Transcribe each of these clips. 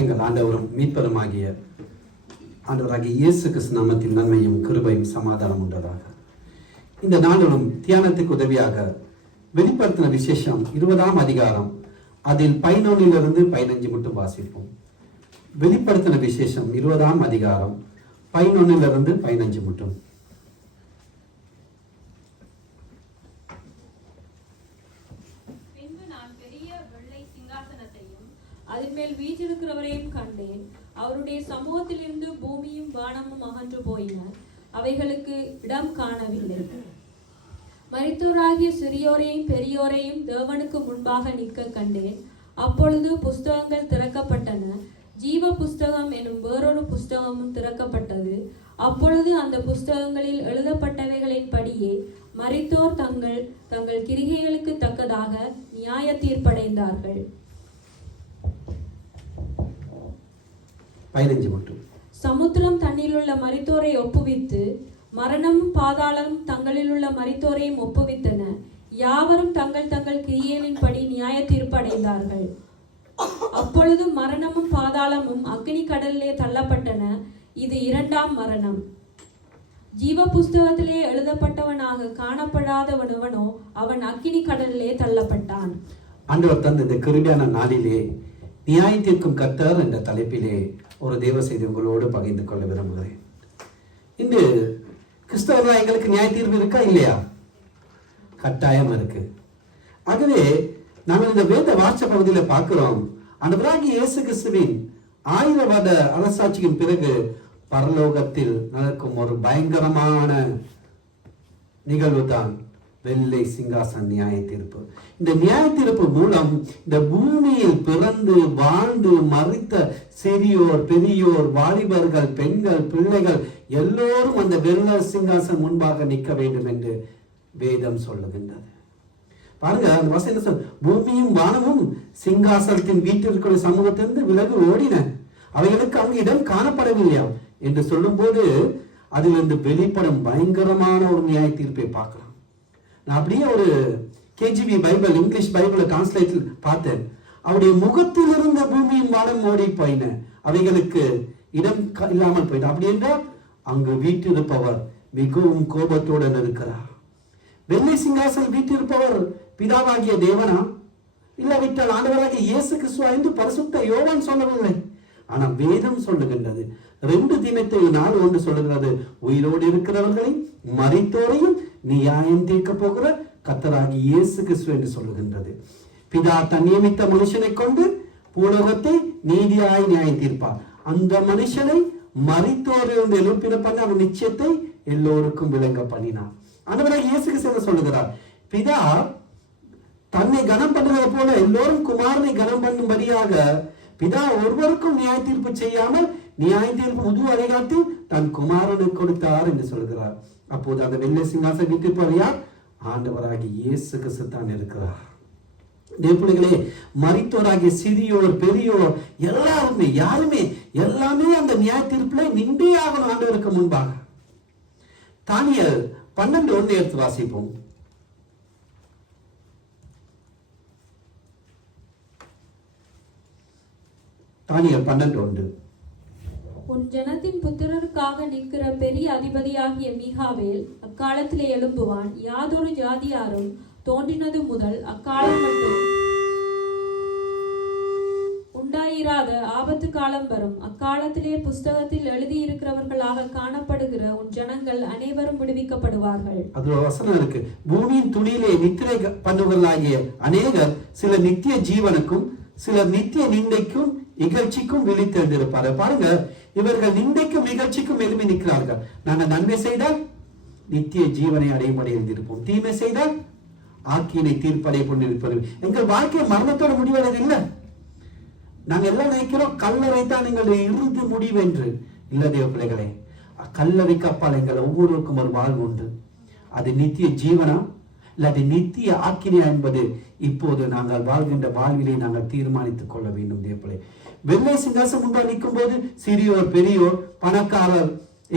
எங்கள் ஆண்டவரும் மீட்பருமாகிய ஆண்டவராகிய இயேசு கிறிஸ்து நாமத்தில் நன்மையும் கிருபையும் சமாதானம் உண்டதாக. இந்த நாளிலும் தியானத்துக்கு உதவியாக வெளிப்படுத்தின விசேஷம் 20ஆம் அதிகாரம் அதில் 11 15 மட்டும் வாசிப்போம். வெளிப்படுத்தின விசேஷம் 20ஆம் அதிகாரம் 11 15 மட்டும். அதன் மேல் வீற்றிருக்கிறவரையும் கண்டேன். அவருடைய சமூகத்திலிருந்து பூமியும் வானமும் அகன்று போயின, அவைகளுக்கு இடம் காணவில்லை. மரித்தோராகிய சிறியோரையும் பெரியோரையும் தேவனுக்கு முன்பாக நிற்க கண்டேன். அப்பொழுது புஸ்தகங்கள் திறக்கப்பட்டன. ஜீவ புஸ்தகம் எனும் வேறொரு புஸ்தகமும் திறக்கப்பட்டது. அப்பொழுது அந்த புஸ்தகங்களில் எழுதப்பட்டவைகளின் படியே மரித்தோர் தங்கள் தங்கள் கிரிகைகளுக்கு தக்கதாக நியாய தீர்ப்படைந்தார்கள். 15 மட்டும். சமுத்திரம் தன்னிலுள்ள மரித்தோரை ஒப்புவித்து மரணமும் பாதாளமும் தங்களிலுள்ள மரித்தோரையும் ஒப்புவித்தன. யாவரும் தங்கள் தங்கள் கிரியைகளின்படி நியாய தீர்ப்படைந்தார்கள். அப்பொழுது மரணமும் பாதாளமும் அக்னி கடலிலே தள்ளப்பட்டன. இது 2ஆம் மரணம். ஜீவ புஸ்தகத்திலே எழுதப்பட்டவனாக காணப்படாதவனவனோ அவன் அக்னி கடலிலே தள்ளப்பட்டான். ஆண்டவர் தந்த இந்த கிருபையான நாளிலே நியாய தீர்க்கும் கர்த்தர் என்ற தலைப்பிலே ஒரு தேவ செய்தி உங்களோடு பகிர்ந்து கொள்ள விரும்புகிறேன். இன்று கிறிஸ்தவர்களாக எங்களுக்கு நியாய தீர்வு இருக்கா இல்லையா? கட்டாயம் இருக்கு. ஆகவே நாங்கள் இந்த வேத வாட்ச பகுதியில் பார்க்கிறோம், ஆண்டவராகிய இயேசு கிறிஸ்துவின் 1000 வருட அரசாட்சியின் பிறகு பரலோகத்தில் நடக்கும் ஒரு பயங்கரமான நிகழ்வு தான் வெள்ளை சிங்காசன நியாய தீர்ப்பு. இந்த நியாய தீர்ப்பு மூலம் இந்த பூமியில் பிறந்து வாழ்ந்து மரித்த சிறியோர் பெரியோர் வாலிபர்கள் பெண்கள் பிள்ளைகள் எல்லோரும் அந்த வெள்ளை சிங்காசனம் முன்பாக நிற்க வேண்டும் என்று வேதம் சொல்லுகின்றது. பாருங்க, அந்த வசனம், பூமியும் வானமும் சிங்காசனத்தின் வீட்டிற்குரிய சமூகத்திலிருந்து விலகு ஓடின, அவைகளுக்கு அங்கு இடம் காணப்படவில்லையாம் என்று சொல்லும் போது அதிலிருந்து வெளிப்படும் பயங்கரமான ஒரு நியாய தீர்ப்பை பார்க்கலாம். நான் அப்படியே ஒரு கேஜிபி பைபிள் இங்கிலீஷ் பைபிளை டிரான்ஸ்லேட்டில் பார்த்தேன். அவருடைய முகத்தில் இருந்த பூமியின் வானம் ஓடி போயின, அவைகளுக்கு இடம் இல்லாமல் போயின. அப்படி என்றால் அங்கு வீட்டிருப்பவர் மிகவும் கோபத்துடன் இருக்கிறார். வெள்ளை சிங்காசனம் வீட்டிருப்பவர் பிதாவாகிய தேவனா? இல்லாவிட்டால் ஆண்டவராகிய இயேசு கிறிஸ்துவா என்று பரிசுத்த யோவான் சொல்லவில்லை. ஆனா வேதம் சொல்லுகின்றது, 2 தீமோத்தேயு 4:1 சொல்லுகிறது, உயிரோடு இருக்கிறவர்களை மரித்தோரையும் நியாயம் தீர்க்க போகிற கர்த்தராகிய இயேசு கிறிஸ்து என்று சொல்லுகின்றது. பிதா தன் நியமித்த மனுஷனை கொண்டு பூலோகத்தை நீதியாய் நியாயம் தீர்ப்பார். அந்த மனுஷனை மரித்தோரிலிருந்து எழுப்பின பண்ண அவன் நிச்சயத்தை எல்லோருக்கும் விளங்க பண்ணினார். ஆண்டவராகிய இயேசு கிறிஸ்து சொல்லுகிறார், பிதா தன்னை கனம் பண்ணுவது போல எல்லோரும் குமாரனை கனம் பண்ணும்படியாக பிதா ஒருவருக்கும் நியாய தீர்ப்பு செய்யாமல் நியாய தீர்ப்பு புது அதிகாரத்தை தன் குமாரனுக்கு கொடுத்தார் என்று சொல்கிறார். அப்போது அந்த வெள்ளை சிங்காசனம் வீட்டிருப்பவர் யார்? ஆண்டவராகிய இயேசு கிறிஸ்து தான் இருக்கிறார். பிள்ளைகளே, மரித்தோராகிய சிறியோர் பெரியோர் யாருமே எல்லாமே அந்த நியாய தீர்ப்புல நின்றே ஆகணும் ஆண்டவருக்கு முன்பாக. தானியேல் 12:1 எடுத்து வாசிப்போம். தானியேல் 12:1. உன் ஜனத்தின் புத்திரருக்காக நிற்கிற பெரிய அதிபதியாகிய மீகாவேல் அக்காலத்திலே எழும்புவான். யாதொரு ஜாதியாரும் தோன்றினது முதல் அக்காலம் மட்டும் உண்டாயிராத ஆபத்து காலம் வரும். அக்காலத்திலே புஸ்தகத்தில் எழுதியிருக்கிறவர்களாக காணப்படுகிற உன் ஜனங்கள் அனைவரும் விடுவிக்கப்படுவார்கள். அது வசனம் இருக்கு, பூமியின் துணியிலே நித்திரை பண்ணுவர்களாகிய அநேகர் சில நித்திய ஜீவனுக்கும் சிலர் நித்திய நிந்தைக்கும் இகழ்ச்சிக்கும் விழித்தெழுந்திருப்பார்கள். பாருங்க, இவர்கள் நிந்தைக்கும் நிகழ்ச்சிக்கும் எழுப்பி நிற்கிறார்கள். நாங்கள் நன்மை செய்தால் நித்திய ஜீவனை அடையும்படி எழுந்திருப்போம், தீமை செய்தால் ஆக்கினை தீர்ப்படைய கொண்டிருப்பது. எங்கள் வாழ்க்கை மரணத்தோட முடிவடைவது இல்லை. நாங்கள் எல்லாம் நினைக்கிறோம் கல்லறை தான் எங்களுடைய இறுதி முடிவு என்று. இல்ல தேவ பிள்ளைகளே, கல்லறைக்கு அப்பால் எங்கள் ஒவ்வொருவருக்கும் ஒரு வாழ்வு உண்டு. அது நித்திய ஜீவனா இல்லாட்டி நித்திய ஆக்கினியா என்பது இப்போது நாங்கள் வாழ்கின்ற வாழ்விலே நாங்கள் தீர்மானித்துக் கொள்ள வேண்டும். தேவப்பிள்ளை, வெள்ளை சிங்காசனம் முன்பாக நிற்கும் போது சிறியோர் பெரியோர் பணக்காரர்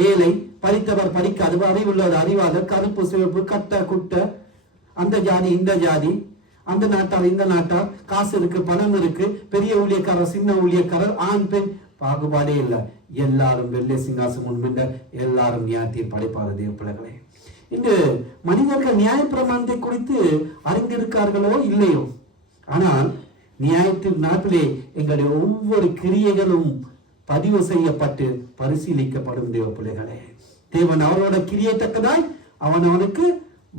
ஏழை படித்தவர் படிக்காதவர் அறிவுள்ளவர் அறிவாளர் கருப்பு சிவப்பு கட்ட குட்ட அந்த ஜாதி இந்த ஜாதி அந்த நாட்டார் இந்த நாட்டார், காசு இருக்கு பணம் இருக்கு, பெரிய ஊழியக்காரர் சின்ன ஊழியக்காரர், ஆண் பெண் பாகுபாடே இல்லை. எல்லாரும் வெள்ளை சிங்காசம் முன்பின்ற எல்லாரும் நியாயத்தை படைப்பார் தேவ பிள்ளைகளே. இங்கு மனிதர்கள் நியாய பிரமாணத்தை குறித்து அறிந்திருக்கார்களோ இல்லையோ, ஆனால் நியாயத்தின் நாட்டிலே எங்களுடைய ஒவ்வொரு கிரியைகளும் பதிவு செய்யப்பட்டு பரிசீலிக்கப்படும் தேவ பிள்ளைகளே. தேவன் அவரோட கிரியை தக்கதாய் அவனுக்கு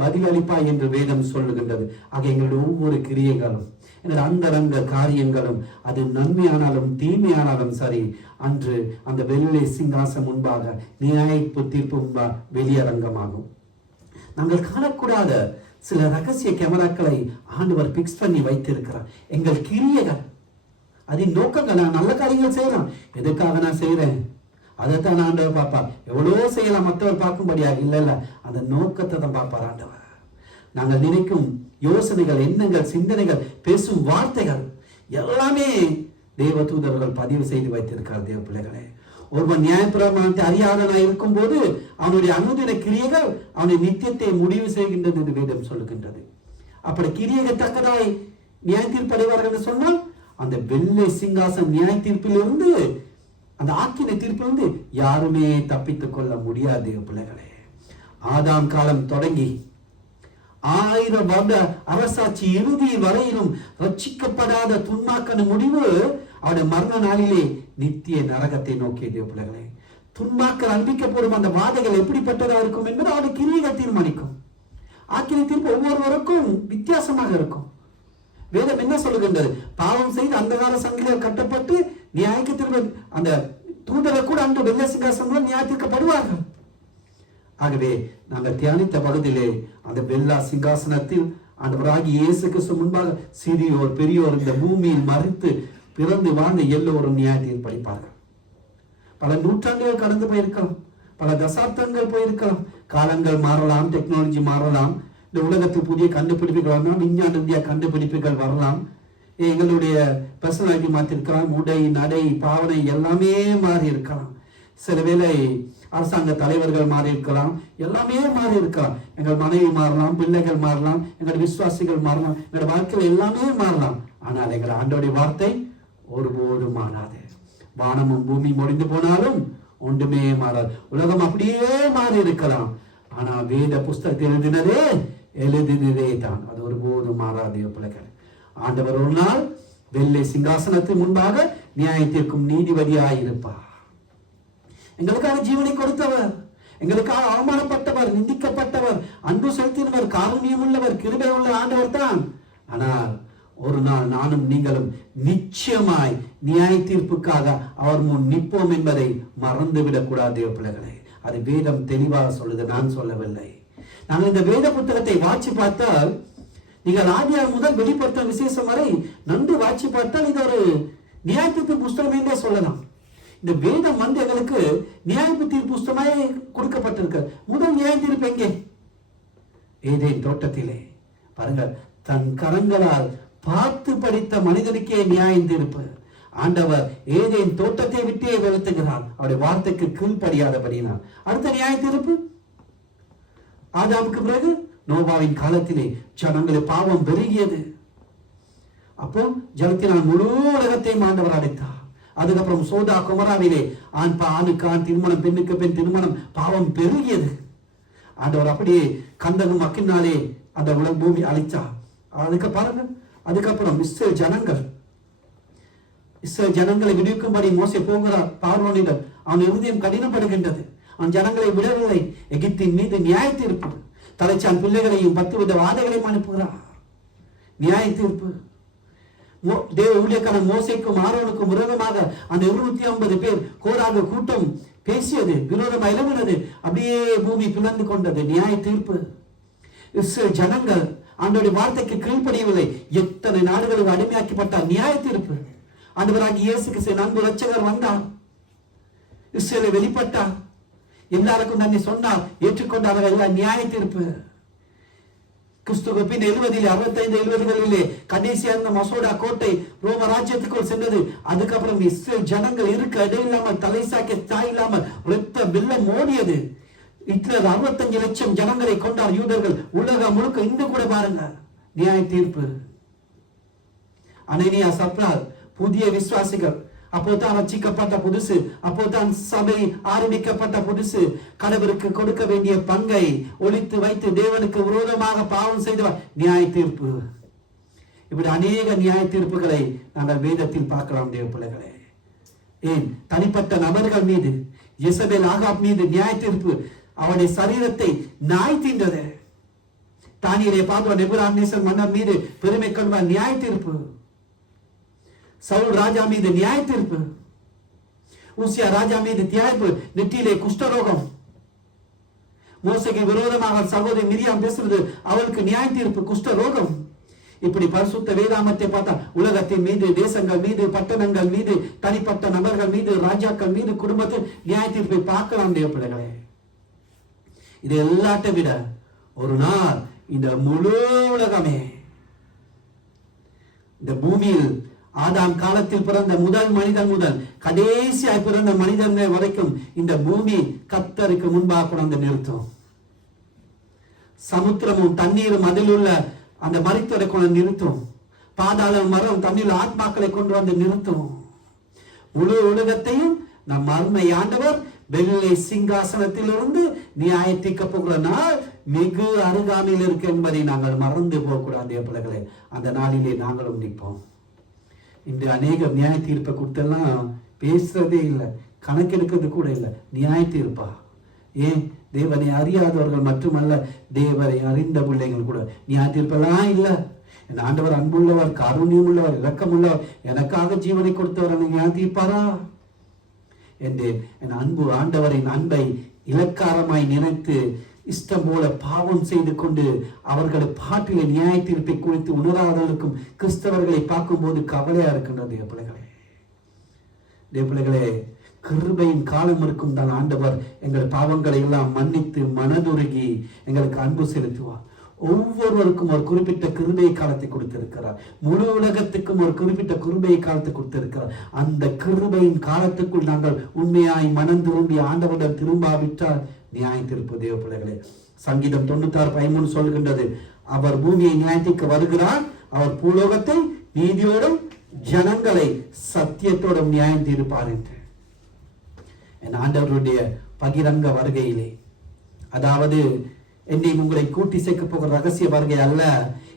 பதிலளிப்பாய் என்று வேதம் சொல்லுகின்றது. ஆக எங்களுடைய ஒவ்வொரு கிரியைகளும் எங்கள் அந்தரங்க காரியங்களும் அது நன்மையானாலும் தீமையானாலும் சரி, அன்று அந்த வெள்ளை சிங்காசம் முன்பாக நியாயப்பு தீர்ப்பு முன்பாக வெளியரங்கமாகும். நாங்கள் காணக்கூடாத சில ரகசிய கேமராக்களை ஆண்டவர் பிக்ஸ் பண்ணி வைத்திருக்கிறார். எங்கள் கிரியைகள், அதன் நோக்கங்கள், நான் நல்ல காரியங்கள் செய்யலாம், எதுக்காக நான் செய்யறேன் அதைத்தான் ஆண்டவர் பார்ப்பார். எவ்வளவோ செய்யலாம் மற்றவர் பார்க்கும்படியாக, இல்ல அந்த நோக்கத்தை தான் பார்ப்பார் ஆண்டவர். நாங்கள் நினைக்கும் யோசனைகள், எண்ணங்கள், சிந்தனைகள், பேசும் வார்த்தைகள் எல்லாமே தேவ தூதர்கள் பதிவு செய்து வைத்திருக்கிறார் தேவ பிள்ளைகளே. ஒருவன் நியாயப்பிரமாணத்தை அறியாதனாய் இருக்கும் போது அவனுடைய அனுதின கிரியைகள் அவனை நித்தியத்தை முடிவு செய்கின்றது என்று வேதம் சொல்லுகின்றது. அப்படி கிரியைகள் தக்கதாய் நியாய தீர்ப்பு அடைவார்கள் என்று சொன்னால் அந்த வெள்ளை சிங்காசன் நியாய தீர்ப்பிலிருந்து, அந்த ஆக்கின தீர்ப்பிலிருந்து யாருமே தப்பித்துக் கொள்ள முடியாது பிள்ளைகளே. ஆதாம் காலம் தொடங்கி 1000 வருட அரசாட்சி இறுதி வரையிலும் ரட்சிக்கப்படாத துன்மார்க்கன முடிவு அவருடைய மரண நாளிலே நித்திய நரகத்தை நோக்கிய தேவ பிள்ளைகளே. துன்மார்க்கர் அனுப்பிக்கப்படும் அந்த வாதைகள் எப்படிப்பட்டதா இருக்கும் என்பது அவருடைய கிரியைகள் தீர்மானிக்கும். ஆக்கினை தீர்ப்பு ஒவ்வொருவருக்கும் வித்தியாசமாக இருக்கும். வேதம் என்ன சொல்லுகின்றது? பாவம் செய்து அந்த கால சங்கிலியால் கட்டப்பட்டு நியாயக்கு திரும்ப அந்த தூதரை கூட அன்று வெள்ளை சிங்காசனம் நியாயத்திற்கப்படுவார்கள். ஆகவே நாங்கள் தியானித்த பகுதியிலே அந்த வெள்ளா சிங்காசனத்தில் ஆண்டவராகிய இயேசு கிறிஸ்து முன்பாக சிறியோர் பெரியோர் இந்த பூமியில் மறித்து பிறந்து வாழ்ந்த எல்லோரும் நியாயத்தில் படிப்பார்கள். பல நூற்றாண்டுகள் கடந்து போயிருக்கலாம், பல தசாப்தங்கள் போயிருக்கலாம். காலங்கள் மாறலாம், டெக்னாலஜி மாறலாம், இந்த உலகத்தில் புதிய கண்டுபிடிப்புகள் வரலாம், விஞ்ஞான ரீதியாக கண்டுபிடிப்புகள் வரலாம், எங்களுடைய பர்சனாலிட்டி மாற்றிருக்கலாம், உடை நடை பாவனை எல்லாமே மாறி இருக்கலாம். சில வேளை அரசாங்க தலைவர்கள் மாறி இருக்கலாம், எல்லாமே மாறி இருக்கலாம். எங்கள் மனைவி மாறலாம், பிள்ளைகள் மாறலாம், எங்கள் விசுவாசிகள் மாறலாம், எங்கள் வாழ்க்கையில் எல்லாமே மாறலாம். ஆனால் எங்கள் ஆண்டவருடைய வார்த்தை ஒருபோதும் மாறாது. வானமும் பூமி முடிந்து போனாலும் ஒன்றுமே மாறாது. உலகம் அப்படியே மாறி இருக்கலாம், ஆனா வேத புஸ்தகத்தில் எழுதினதே தான், அது ஒருபோதும் மாறாது பிள்ளைகள். ஆண்டவர் ஒரு நாள் வெள்ளை சிங்காசனத்தின் முன்பாக நியாயத்திற்கும் நீதிபதியாய் இருப்பார். எங்களுக்காக ஜீவனை கொடுத்தவர், எங்களுக்காக அவமானப்பட்டவர், நிந்திக்கப்பட்டவர், அன்பு செலுத்தினவர், காருண்யம் உள்ளவர், கிருபை உள்ள ஆண்டவர் தான். ஆனால் ஒரு நாள் நானும் நீங்களும் நிச்சயமாய் நியாய தீர்ப்புக்காக அவர் முன் நிற்போம் என்பதை மறந்துவிடக் கூடாது பிள்ளைகளே. அது வேதம் தெளிவாக சொல்லுது, நான் சொல்லவில்லை. நாங்கள் இந்த வேத புத்தகத்தை வாட்சி பார்த்தால், நீங்கள் ஆதியாகமம் முதல் வெளிப்படுத்த விசேஷம் வரை நன்கு வாட்சி பார்த்தால் இது ஒரு நியாய தீர்ப்பு புஸ்தகம் என்றே சொல்லலாம். இந்த வேதம் எங்களுக்கு நியாய தீர்ப்பு புஸ்தகமாய் கொடுக்கப்பட்டிருக்கு. முதல் நியாய தீர்ப்பு எங்கே? ஏதேன் தோட்டத்திலே. பாருங்க, தன் கரங்களால் பார்த்து படித்த மனிதனுக்கே நியாயம் தீர்ப்பு. ஆண்டவர் ஏதேன் தோட்டத்தை விட்டே வெளுத்துகிறார், அவருடைய வார்த்தைக்கு கீழ்ப்படியாதபடினார். அடுத்த நியாய தீர்ப்பு ஆதாமுக்கு பிறகு நோவாவின் காலத்திலே ஜனங்களை பாவம் பெருகியது. அப்போ ஜலத்தினால் முழு உலகத்தையும் ஆண்டவர் அடைத்தார். அதுக்கப்புறம் சோதா குமராவிலே ஆணுக்கு ஆண் திருமணம், பெண்ணுக்கு பெண் திருமணம், பாவம் பெருகியது. ஆண்டவர் அப்படியே கந்தகம் அக்கினாலே அந்த உலக பூமி அழிச்சார். அதுக்கு பாருங்க, அதுக்கப்புறம் இஸ்ரேல் ஜனங்களை விடுவிக்கும்படி மோசே போகிறார் பார்வோனிடம். அவன் இருதயம் கடினப்படுகின்றது, அவன் ஜனங்களை விடவில்லை. எகிப்தின் மீது நியாய தீர்ப்பு, தலைச்சான் பிள்ளைகளையும் 10 வித வாதைகளையும் அனுப்புகிறார். நியாய தீர்ப்பு. தேவ ஊழியக்காரன் மோசேக்கும் ஆரோனுக்கும் விரோதமாக அந்த 250 பேர் கோராக கூட்டம் பேசியது, விரோதமாக எழுதினது, அப்படியே பூமி பிளந்து கொண்டது. நியாய தீர்ப்பு. இஸ்ரேல் ஜனங்கள் ஆண்டவருடைய வார்த்தைக்கு கீழ்ப்படியவில்லை, எத்தனை நாடுகளுக்கு அடிமையாக்கப்பட்டார். நியாய தீர்ப்பு. ஆண்டவராகிய இயேசு கிறிஸ்து அன்பு இரட்சகர் வந்தார், இஸ்ரேலை வெளிப்பட்டார், எல்லாருக்கும் நன்றி சொன்னார், ஏற்றுக்கொண்டார்கள். எல்லாம் நியாய தீர்ப்பு. கிறிஸ்துவுக்கு பின் 65-70களிலே கடைசியாக இருந்த மசோடா கோட்டை ரோம ராஜ்யத்துக்குள் சென்றது. அதுக்கப்புறம் இஸ்ரேல் ஜனங்கள் இருக்க இடையில்லாமல், தலை சாக்க தாய் இல்லாமல் இரத்த வெள்ளம் ஓடியது. ஹிட்லர் 65 லட்சம் ஜனங்களை கொண்டார், யூதர்கள் உலகம் முழுக்க. இந்த கூட பாருங்க, நியாய தீர்ப்பு. அனனியா சப்ரால் புதிய விசுவாசிகள். அப்போதான் ரட்சிக்கப்பட்ட புதுசு, அப்போதான் சபை ஆரம்பிக்கப்பட்ட புதுசு. கடவுளுக்கு கொடுக்க வேண்டிய பங்கை ஒழித்து வைத்து தேவனுக்கு விரோதமாக பாவம் செய்தவர் நியாய தீர்ப்பு. இப்படி அநேக நியாய தீர்ப்புகளை நாங்கள் வேதத்தில் பார்க்கலாம் தேவ பிள்ளைகளே. ஏன் தனிப்பட்ட நபர்கள் மீது, யெசபேல் ஆகாப் மீது நியாய தீர்ப்பு. அவனுடைய சரீரத்தை நாய் தின்றது. தானியேலை பார்த்தோம், நேபுகாத்நேசர் மன்னர் மீது பெருமை கொள்வார், நியாய தீர்ப்பு. சவுல் ராஜா மீது நியாய தீர்ப்பு. ஊசியா ராஜா மீது தீர்ப்பு, நெற்றியிலே குஷ்டரோகம். மோசேக்கு விரோதமாக சகோதரி மிரியாம் பேசுவது, அவளுக்கு நியாய தீர்ப்பு, குஷ்டரோகம். இப்படி பரிசுத்த வேதாமத்தை பார்த்தா உலகத்தின் மீது, தேசங்கள் மீது, பட்டணங்கள் மீது, தனிப்பட்ட நபர்கள் மீது, ராஜாக்கள் மீது, குடும்பத்தில் நியாய தீர்ப்பை பார்க்கலாம் தேவ பிள்ளைகளே. இது எல்லாத்தை விட ஒரு நாள் இந்த முழு உலகமே, இந்த பூமியில் ஆதாம் காலத்தில் பிறந்த முதல் மனிதன் முதல் கடைசியாய் பிறந்த மனிதர்கள் வரைக்கும் இந்த பூமி கர்த்தருக்கு முன்பாக கொண்டு நிறுத்தும். சமுத்திரமும் தண்ணீரும் அதில் உள்ள அந்த மரித்தோரை கொண்டு நிறுத்தும். பாதாளம் மரம் தண்ணீர் ஆத்மாக்களை கொண்டு வந்து நிறுத்தும். முழு உலகத்தையும் நம் அருமை ஆண்டவர் வெள்ளை சிங்காசனத்திலிருந்து நியாய தீர்க்க போகிற நாள் மிகு அருகாமையில் இருக்கு என்பதை நாங்கள் மறந்து போகக்கூடாது பிள்ளைகளே. அந்த நாளிலே நாங்களும் நிற்போம். இன்று அநேக நியாய தீர்ப்பை கொடுத்தெல்லாம் பேசுறதே இல்லை, கணக்கெடுக்கிறது கூட இல்லை. நியாய தீர்ப்பா? ஏன் தேவனை அறியாதவர்கள் மட்டுமல்ல, தேவரை அறிந்த பிள்ளைகள் கூட நியாய தீர்ப்பெல்லாம் இல்லை. என் ஆண்டவர் அன்புள்ளவர், காருண்யம் உள்ளவர், இரக்கம் உள்ளவர், எனக்காக ஜீவனை கொடுத்தவர் நியாய தீர்ப்பாரா என்றேன். என் அன்பு ஆண்டவரின் அன்பை இலக்காரமாய் நினைத்து இஷ்டம் போல பாவம் செய்து கொண்டு அவர்களை பாட்டிலே நியாய தீர்ப்பை குறித்து உணராதவர்களுக்கும் கிறிஸ்தவர்களை பார்க்கும் போது கவலையா இருக்கின்றது பிள்ளைகளே. பிள்ளைகளே, கிருபையின் காலம் இருக்கும் தான் ஆண்டவர் எங்கள் பாவங்களை எல்லாம் மன்னித்து மனதுருகி எங்களுக்கு அன்பு செலுத்துவார். ஒவ்வொருவருக்கும் ஒரு குறிப்பிட்ட கிருபை காலத்தை கொடுத்திருக்கிறார். முழு உலகத்துக்கும் ஒரு குறிப்பிட்ட கிருபை காலத்தை கொடுத்திருக்கிறார். அந்த கிருபையின் காலத்துக்குள் நாங்கள் உண்மையாய் மனம் திரும்பி ஆண்டவரிடம் திரும்பாவிட்டால் நியாய தீர்ப்பு தேவ பிள்ளைகளே. சங்கீதம் 96:13 சொல்கின்றது, அவர் பூமியை நியாயத்திற்கு வருகிறார், அவர் பூலோகத்தை நீதியோடும் ஜனங்களை சத்தியத்தோடும் நியாயம் தீர்ப்பார் என்று. என் ஆண்டவருடைய பகிரங்க வருகையிலே, அதாவது என்னை உங்களை கூட்டி சேர்க்க போகிற ரகசிய வருகை அல்ல,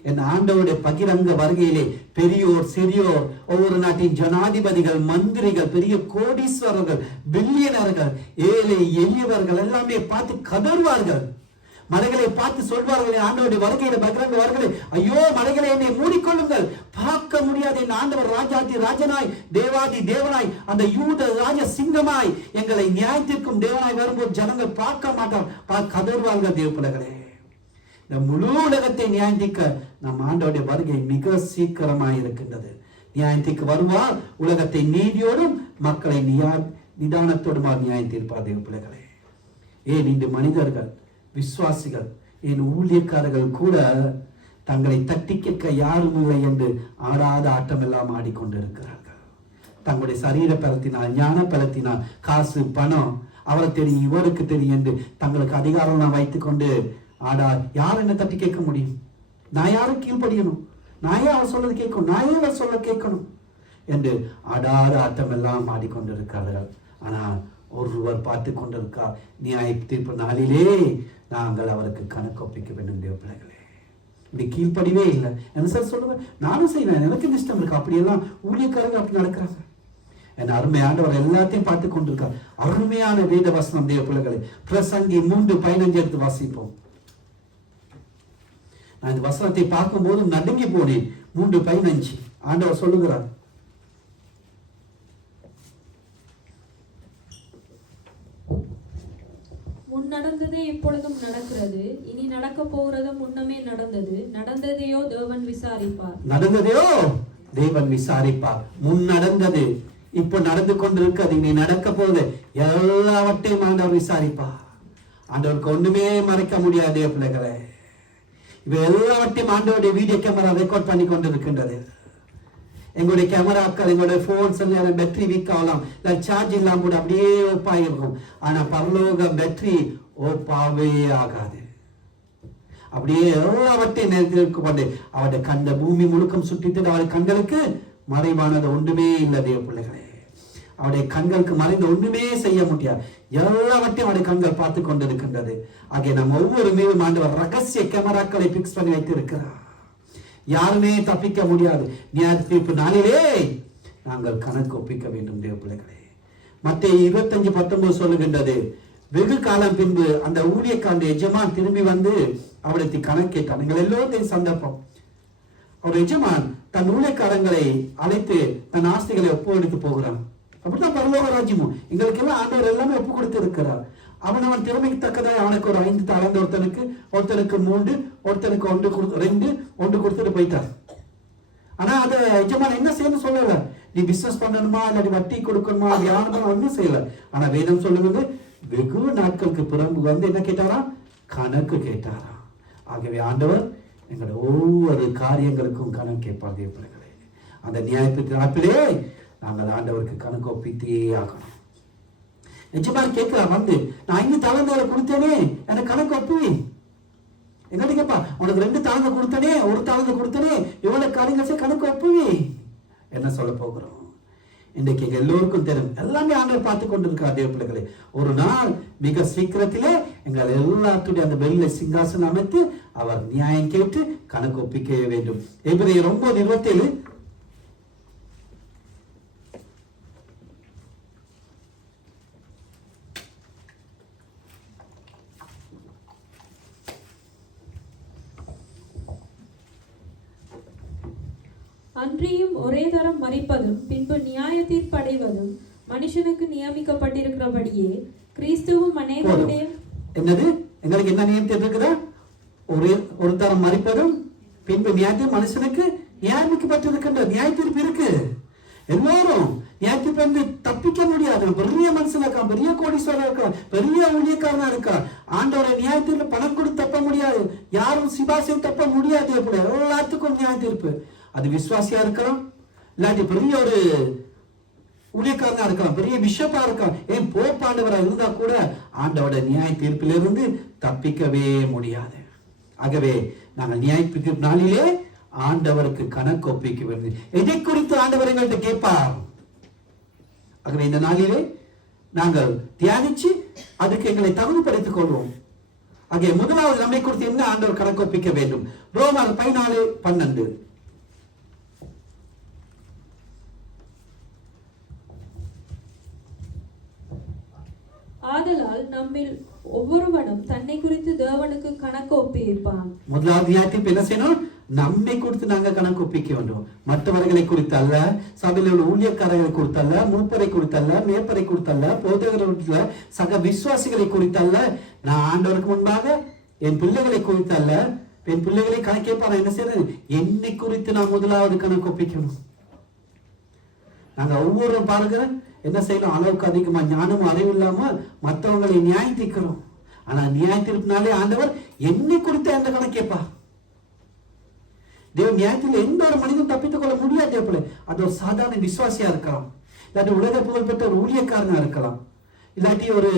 என் ஆண்டவருடைய பகிரங்க வருகையிலே பெரியோர் சிறியோர், ஒவ்வொரு நாட்டின் ஜனாதிபதிகள், மந்திரிகள், பெரிய கோடீஸ்வரர்கள், பில்லியனர்கள், ஏழை எளியவர்கள் எல்லாமே பார்த்து கதறுவார்கள். மலைகளை பார்த்து சொல்வார்கள், ஆண்டவருடைய வருகையில பகிரங்க வருகை, ஐயோ மலைகளை என்னை மூடிக்கொள்ளுங்கள், பார்க்க முடியாது என் ஆண்டவர் ராஜாதி ராஜனாய் தேவாதி தேவனாய் அந்த யூத ராஜ சிங்கமாய் எங்களை நியாயத்திற்கும் தேவனாய் வரும்போது ஜனங்கள் பார்க்க மாட்டார், கதறுவார்கள் தேவ பிள்ளைகளே. இந்த முழு உலகத்தை நியாயத்திக்க நம் ஆண்டவருடைய வருகை மிக சீக்கிரமாய் இருக்கின்றது. நியாயத்திற்கு வருவார், உலகத்தை நீதியோடும் மக்களை நிதானத்தோடும் நியாயம் தீர்ப்பார் தேவ பிள்ளைகளே. ஏன் இன்று மனிதர்கள், விசுவாசிகள், என் ஊழியக்காரர்கள் கூட தங்களை தட்டி கேட்க யாரும் இல்லை என்று ஆடாத ஆட்டம் எல்லாம் ஆடிக்கொண்டிருக்கிறார்கள். தங்களுடைய சரீர பலத்தினால், ஞான பலத்தினால், காசு பணம், அவரை தெரியும் இவருக்கு தெரியும் என்று தங்களுக்கு அதிகாரம் வைத்துக் கொண்டு ஆடா. யார் என்ன தட்டி கேட்க முடியும்? நான் யாரும் கீழ்படியணும், நான் அவர் சொல்றது கேட்கணும், நான் அவர் சொல்ல கேட்கணும் என்று ஆடாத ஆட்டம் எல்லாம் ஆடிக்கொண்டிருக்கிறார்கள். ஆனால் ஒருவர் பார்த்து கொண்டிருக்கார், நியாய தீர்ப்பு நாளிலே நாங்கள் அவருக்கு கணக்கு ஒப்பிக்க வேண்டும் தேவ பிள்ளைகளே. இப்படி கீழ்ப்படிவே இல்லை என்ன சார் சொல்லுவேன், நானும் செய்வேன், எனக்கு இஷ்டம் இருக்கு, அப்படியெல்லாம் ஊழியக்காரங்க அப்படி நடக்கிறாங்க. என் அருமை ஆண்டவர் எல்லாத்தையும் பார்த்து கொண்டிருக்கார். அருமையான வேத வசனம் தேவ பிள்ளைகளே. பிரசங்கி 3:15 எடுத்து வாசிப்போம். நான் இந்த வசனத்தை பார்க்கும் போது நடுங்கி போனேன். 3:15 ஆண்டவர் சொல்லுகிறார், முன் நடந்ததே இப்பொழுதும் நடக்கிறது, இனி நடக்க போகிறது முன்னமே நடந்தது, நடந்ததையோ தேவன் விசாரிப்பார். நடந்ததையோ தேவன் விசாரிப்பார். முன் நடந்தது, இப்ப நடந்து கொண்டிருக்கிறது, இனி நடக்க போகுது, எல்லாவற்றையும் ஆண்டவர் விசாரிப்பார். ஆண்டவருக்கு ஒண்ணுமே மறைக்க முடியாது பிள்ளைகளே. இவ எல்லாவற்றையும் ஆண்டவருடைய வீடியோ கேமரா ரெக்கார்ட் பண்ணி கொண்டிருக்கின்றது. எங்களுடைய கேமராக்கள், எங்களுடைய போன்ஸ் எல்லாம் பேட்டரி வீக் ஆகலாம், சார்ஜ் இல்லாம கூட அப்படியே ஓப்பாயிருக்கும். ஆனா பரலோக பேட்டரி ஓப்பாவே ஆகாது. அப்படியே எல்லாவற்றையும் நேரத்தில் கொண்டு அவருடைய கண்ட பூமி முழுக்கம் சுற்றிட்டு அவருடைய கண்களுக்கு மறைவானது ஒன்றுமே இல்லை தேவ பிள்ளைகளே. அவருடைய கண்களுக்கு மறைந்த ஒன்றுமே செய்ய முடியாது. எல்லாவற்றையும் அவருடைய கண்கள் பார்த்து கொண்டிருக்கின்றது. ஆகிய நம்ம ஒவ்வொரு மீதும் ஆண்டவர் ரகசிய கேமராக்களை பிக்ஸ் பண்ணி வைத்திருக்கிறார். யாருமே தப்பிக்க முடியாது. நியாய தீர்ப்பு நாளிலே நாங்கள் கணக்கு ஒப்பிக்க வேண்டும் தேவ பிள்ளைகளே. மத்தேயு 25:19 சொல்லுகின்றது, வெகு காலம் பின்பு அந்த ஊழியக்காரன் எஜமான் திரும்பி வந்து அவளுக்கு கணக்கு கேட்டான். நீங்கள் எல்லோரும் சந்தர்ப்பம். ஒரு எஜமான் தன் ஊழியக்காரங்களை அழைத்து தன் ஆஸ்திகளை ஒப்பு எடுத்து போகிறான். அப்படிதான் பரலோக ராஜ்யமும். எங்களுக்கு எல்லாம் ஆண்டவர் எல்லாமே ஒப்பு கொடுத்து இருக்கிறார். அவன் திறமைக்கு தக்கதாக அவனுக்கு ஒரு 5 தாலந்து, ஒருத்தனுக்கு 3, ஒருத்தனுக்கு 2 கொடுத்துட்டு போயிட்டார். ஆனா அதை எஜமான் என்ன செய்யணும் சொல்லல. நீ பிசினஸ் பண்ணணுமா இல்லாட்டி வட்டி கொடுக்கணுமா யாருமா ஒன்றும் செய்யல. ஆனா வேதம் சொல்லுவது வெகு நாட்களுக்கு பிறகு வந்து என்ன கேட்டாரா? கணக்கு கேட்டாரா. ஆகவே ஆண்டவர் எங்களோட ஒவ்வொரு காரியங்களுக்கும் கணக்கு கேட்பார் தேவ பிள்ளைகளே. அந்த நியாயத்தின் நாட்களே நாங்கள் ஆண்டவருக்கு கணக்கு ஒப்பித்தே ஆகணும். எஜமான் கேட்கலாம் வந்து, நான் 5 தாலந்துகளை கொடுத்தேனே எனக்கு கணக்கு ஒப்புவி. எங்கிட்ட கேட்பா, உனக்கு 2 தாலந்து கொடுத்தனே, 1 தாலந்து கொடுத்தனே, இவ்வளவு காரியங்கள் கணக்கு ஒப்புவி. என்ன சொல்ல போகிறோம்? இன்றைக்கு எங்க எல்லோருக்கும் தெரியும், எல்லாமே ஆண்டவர் பார்த்து கொண்டிருக்கிறார் தேவ பிள்ளைகளே. ஒரு நாள் மிக சீக்கிரத்திலே எங்கள் எல்லாத்துடைய அந்த வெள்ளை சிங்காசனம் அமைத்து அவர் நியாயம் கேட்டு கணக்கு ஒப்பிக்க வேண்டும். எபிரேயர் 9:27 அன்றியும் ஒரே தரம் மரிப்பதும் பின்பு நியாய தீர்ப்படைவதும் மனுஷனுக்கு நியமிக்கப்பட்டிருக்கிறபடியே கிறிஸ்துவும் அநேகருடைய என்னது எங்களுக்கு என்ன நியமித்து இருக்குதா? ஒரு தரம் மரிப்பதும் பின்பு நியாயத்தில் மனுஷனுக்கு நியமிக்கப்பட்டிருக்கின்ற நியாய தீர்ப்பு இருக்கு. எல்லாரும் நியாயத்தீர்ப்பு வந்து தப்பிக்க முடியாது. பெரிய மனுஷனா இருக்கான், பெரிய கோடீஸ்வரா இருக்கான், பெரிய ஊழியக்காரனா இருக்கான். ஆண்டவரை நியாயத்தீர்ப்பு பணம் கொடுத்து தப்ப முடியாது. யாரும் சிபாசையும் தப்ப முடியாது. எல்லாத்துக்கும் நியாய தீர்ப்பு. அது விசுவாசியா இருக்கலாம், இல்லாட்டி பெரிய ஒரு ஊழியக்காரனா இருக்கலாம், பெரிய பிஷப்பா இருக்கலாம், ஏன் போப்பாண்டவரா இருந்தா கூட ஆண்டவரோட நியாய தீர்ப்பிலிருந்து தப்பிக்கவே முடியாது. ஆகவே நாங்கள் நியாய தீர்ப்பு நாளிலே ஆண்டவருக்கு கணக்கு ஒப்பிக்க வேண்டும். எதை குறித்து ஆண்டவர் எங்கள்கிட்ட கேட்பார்? ஆகவே இந்த நாளிலே நாங்கள் தியானிச்சு அதுக்கு எங்களை தகுதிப்படுத்திக் கொள்வோம். ஆகிய முதலாவது நம்மை குறித்து என்ன ஆண்டவர் கணக்கு ஒப்பிக்க வேண்டும்? ரோமர் 14:12 ஆதலால் நம்மில் ஒவ்வொருவனும் தன்னை குறித்து தேவனுக்கு கணக்கு ஒப்பிப்பான். முதலாவது நியாயத்தீர்ப்பு என்ன செய்யணும்? நம்மை குறித்து நாங்க கணக்கு ஒப்பிக்க வேண்டும். மற்றவர்களை குறித்து அல்ல, சபையில் உள்ள ஊழியக்காரர்களை குறித்து அல்ல, மூப்பரை குறித்து அல்ல, மேப்பரை குறித்து அல்ல, போதகரை குறித்து, சக விசுவாசிகளை குறித்து அல்ல. நான் ஆண்டவருக்கு முன்பாக என் பிள்ளைகளை குறித்து அல்ல, என் பிள்ளைகளை கணக்கேற்பா. என்ன செய்யறது? என்னை குறித்து நான் முதலாவது கணக்கு ஒப்பிக்கணும். நாங்க ஒவ்வொருவரும் பாருங்க என்ன செய்யணும்? அளவுக்கு அதிகமா ஞானமும் அறிவு இல்லாம மற்றவங்களை நியாயம் தீர்க்கிறோம். ஆனா நியாய தீர்ப்பினாலே ஆண்டவர் என்னை குறித்து அந்த கணக்கேப்பா. தேவ நியாயத்தில் எந்த ஒரு மனிதன் தப்பித்துக் கொள்ள முடியாது. அது ஒரு சாதாரண விசுவாசியா இருக்கலாம், இல்லாட்டி உலக புகழ்பெற்ற ஒரு ஊழியக்காரனா இருக்கலாம், இல்லாட்டி ஒரு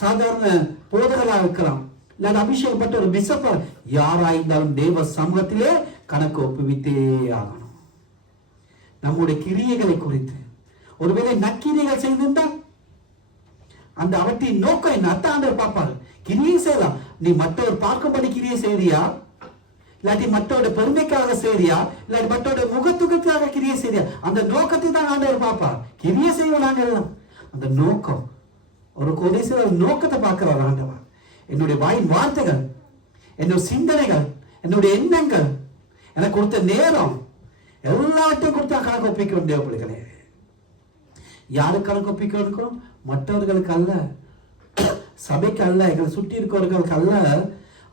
சாதாரண போதகரா இருக்கலாம், இல்லாட்டி அபிஷேகப்பட்ட ஒரு பிஷப்பா, யாராயிருந்தாலும் தேவ சமூகத்திலே கணக்கு ஒப்புவித்தே ஆகணும். நம்முடைய கிரியைகளை குறித்து ஒருவேளை நக்கிரியைகள் செய்திருந்தால் அந்த அவற்றின் நோக்கம் என்ன ஆண்டவர் பார்ப்பாரு. கிரியை செய்யலாம், நீ மற்றவர் பார்க்கும்படி கிரியை செய்யறியா, இல்லாட்டி மற்றோட பெருமைக்காக செய்யறியா, இல்லாட்டி மற்றோட முகத்துக்காக கிரியை செய்யறியா, அந்த நோக்கத்தை தான் ஆண்டவர் பார்ப்பார். கிரியை செய்வாங்க எல்லாம் அந்த நோக்கம். ஒரு கோடீஸ்வரர் நோக்கத்தை பார்க்கிறார் ஆண்டவர். என்னுடைய வாயின் வார்த்தைகள், என்னுடைய சிந்தனைகள், என்னுடைய எண்ணங்கள், எனக்கு கொடுத்த நேரம் எல்லாத்தையும் கொடுத்தா கணக்கு ஒப்பிக்க வேண்டிய பிள்ளைகளே. யாருக்கு கணக்கு ஒப்பிக்க இருக்கணும்? மற்றவர்களுக்கு அல்ல, சபைக்கு அல்ல, எங்களை சுற்றி இருக்கிறவர்களுக்கு அல்ல.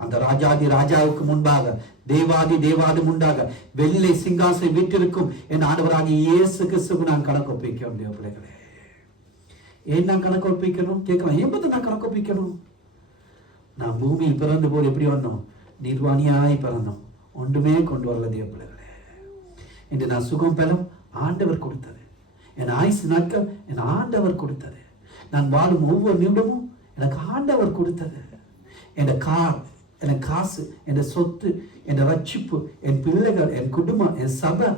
அந்த ராஜாதி ராஜாவுக்கு முன்பாக, தேவாதி தேவாதி முன்பாக வெள்ளை சிங்காசனம் வீட்டிற்கும் என் ஆண்டவராகிய இயேசு கிறிஸ்துவுக்கு நான் கணக்கு ஒப்பிக்க வேண்டிய பிள்ளைகளே. ஏன் நான் கணக்கு ஒப்பிக்கணும் கேட்கலாம். எப்ப நான் கணக்கு ஒப்பிக்கணும்? நான் பூமியில் பிறந்து போது எப்படி வந்தோம்? நிர்வாணியாய் பிறந்தோம், ஒன்றுமே கொண்டு வரல தேவ பிள்ளைகளே. என்று நான் சுகம் பெறும் ஆண்டவர் கொடுத்தது. என் ஆயுசு நாட்கள் என் ஆண்டவர் கொடுத்தது. நான் வாழும் ஒவ்வொரு நிமிடமும் எனக்கு ஆண்டவர் கொடுத்தது. என் கார் என் காசு, என் சொத்து, என் ரட்சிப்பு, என் பிள்ளைகள், என் குடும்பம், என் சபை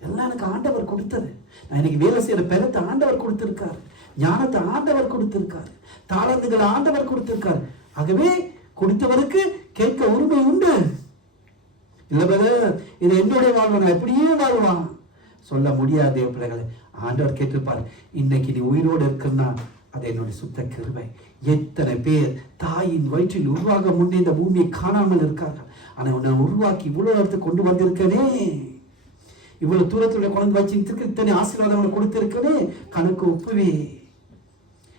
எல்லாம் எனக்கு ஆண்டவர் கொடுத்தது. நான் இன்னைக்கு வேலை செய்யற பெறத்தை ஆண்டவர் கொடுத்திருக்காரு, ஞானத்தை ஆண்டவர் கொடுத்திருக்காரு, தாளந்துகளை ஆண்டவர் கொடுத்திருக்காரு. ஆகவே கொடுத்தவருக்கு கேட்க உரிமை உண்டு. இல்ல பிரதர், இது என்னுடைய வாழ்வு, நான் எப்படியே வாழ்வான் சொல்ல முடியாது. பிள்ளைகளை ஆண்டவர் கேட்டிருப்பார், இன்னைக்கு நீ உயிரோடு இருக்குன்னா அது என்னுடைய சுத்த கிருபை. எத்தனை பேர் தாயின் வயிற்றில் உருவாக முன்னே இந்த பூமியை காணாமல் இருக்கார்கள். ஆனா உன்னை உருவாக்கி இவ்வளவு இடத்துக்கு கொண்டு வந்திருக்கனே, இவ்வளவு தூரத்துல கொண்டு வச்சு இத்தனை ஆசீர்வாதங்களை கொடுத்திருக்கனே, கணக்கு ஒப்புவே.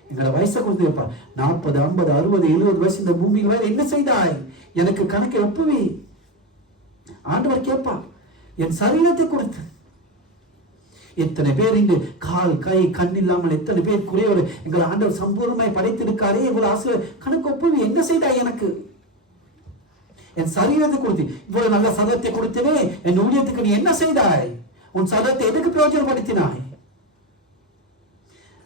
எங்களை வயசை கொடுத்துப்பா, 40, 50, 60, 70 வயசு இந்த பூமியில் வேற என்ன செய்தாய், எனக்கு கணக்கை ஒப்புவே. ஆண்டவர் கேட்பா, என் சரீரத்தை கொடுத்து. எத்தனை பேர் இங்கு கால் கை கண் இல்லாமல் எத்தனை பேர் குறையோடு எங்களை ஆண்டவர் சம்பூர்ணமாய் படைத்திருக்காரே, இவ்வளவு ஆசை கணக்கு ஒப்புவே. என்ன செய்தாய் எனக்கு, என் சரீரத்தை கொடுத்து. இவ்வளவு நல்ல சதத்தை கொடுத்தனே, என் ஊழியத்துக்கு நீ என்ன செய்தாய், உன் சதத்தை எதுக்கு பிரயோஜனப்படுத்தினாய்?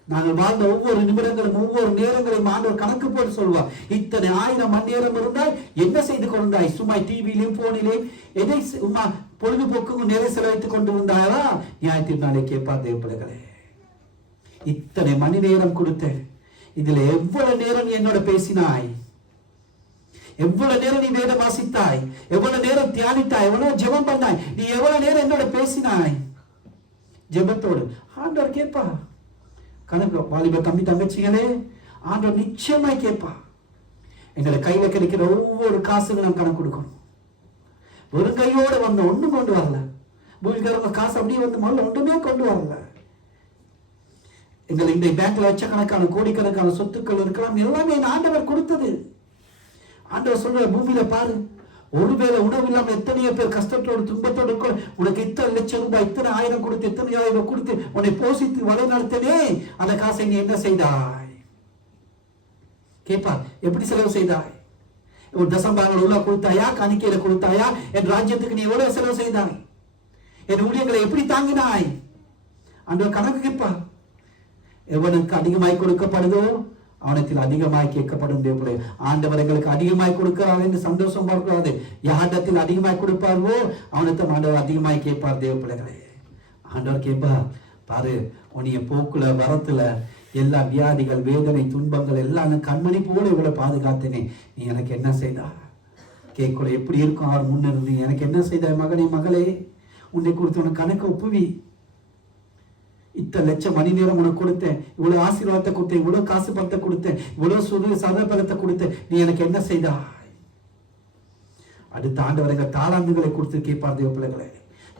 நாங்கள் வாழ்ந்த ஒவ்வொரு நிமிடங்களும் ஒவ்வொரு நேரங்களையும் ஆண்டவர் கணக்கு போட்டு சொல்வார். இத்தனை 1000 மணி நேரம் இருந்தால் என்ன செய்து கொண்டாய்? சும்மா டிவியிலும் போனிலேயும் எதை சும்மா பொழுதுபோக்கு நேரம் செலவழித்துக் கொண்டிருந்தாயா? ஞாயிற்றுநாளை கேட்பார் தேவப்பிள்ளைகளே, இத்தனை மணி நேரம் கொடுத்தேன், இதுல எவ்வளவு நேரம் நீ என்னோட பேசினாய், எவ்வளவு நேரம் நீ வேதம் வாசித்தாய், எவ்வளவு நேரம் தியானித்தாய், எவ்வளவு ஜெபம் பண்ணாய், நீ எவ்வளவு நேரம் என்னோட பேசினாய் ஜெபத்தோடு. ஆண்டவர் கேட்பா கணக்கு. வாலிப தம்பி தங்கச்சிகளே, ஆண்டவர் நிச்சயமாய் கேட்பா. எங்களை கையில கிடைக்கிற ஒவ்வொரு காசுக்கு நாம் கணக்கு கொடுக்கணும். வெறும் கையோட வந்த ஒண்ணும் கொண்டு வரல, பூமிக்காரங்க காசு அப்படியே வந்து முதல்ல ஒன்றுமே கொண்டு வரல. எங்களை இந்த பேங்க்ல லட்சக்கணக்கான கோடிக்கணக்கான சொத்துக்கள் இருக்கலாம், எல்லாமே ஆண்டவர் கொடுத்தது. ஆண்டவர் சொல்ற, பூமியில பாரு, ஒருவேளை உணவு இல்லாம எத்தனையோ பேர் கஷ்டத்தோடு துன்பத்தோடு இருக்க, உனக்கு இத்தனை லட்சம் ரூபாய், இத்தனை 1000 கொடுத்து, இத்தனை 1000 கொடுத்து உன்னை போஷித்து வழி நடத்தனே, அந்த காசை நீ என்ன செய்தாய் கேட்பா. எப்படி செலவு செய்தாய்? ஒரு தசம்பாகங்கள் உள்ள கொடுத்தாயா, காணிக்கையில கொடுத்தாயா? என் ராஜ்யத்துக்கு நீ எவ்வளவு செலவு செய்தாய்? என் ஊழியர்களை எப்படி தாங்கினாய்? ஆண்டவர் கணக்கு கேட்பா. எவனுக்கு அதிகமாய் கொடுக்கப்படுதோ அவனத்தில் அதிகமாய் கேட்கப்படும். தேவர்களே, ஆண்டவர் எங்களுக்கு அதிகமாய் கொடுக்கிறார் என்று சந்தோஷம் பார்க்கிறாரு. யாரிடத்தில் அதிகமாய் கொடுப்பார்வோ அவனுக்கு ஆண்டவர் அதிகமாய் கேட்பார். தேவப்பிள்ளைகளே, ஆண்டவர் கேட்பா, பாரு, உன்னைய போக்குல வரத்துல எல்லா வியாதிகள், வேதனை, துன்பங்கள் எல்லாம் கண்மணி போல இவ்வளவு பாதுகாத்தனே, நீ எனக்கு என்ன செய்தா கேட்கல. எப்படி இருக்கும் அவர் முன்னிருந்து, எனக்கு என்ன செய்த மகனே மகளே, உன்னை கொடுத்து உனக்கு கணக்கு ஒப்புவி. இத்தனை லட்சம் மணி நேரம் உனக்கு கொடுத்தேன், இவ்வளவு ஆசீர்வாதத்தை கொடுத்தேன், இவ்வளவு காசு பணத்தை கொடுத்தேன், இவ்வளவு சதபலத்தை கொடுத்தேன், நீ எனக்கு என்ன செய்தாய்? அடுத்த ஆண்டவரங்க தாளாந்துகளை கொடுத்து கேட்பார். தேவப்பிள்ளைகளே,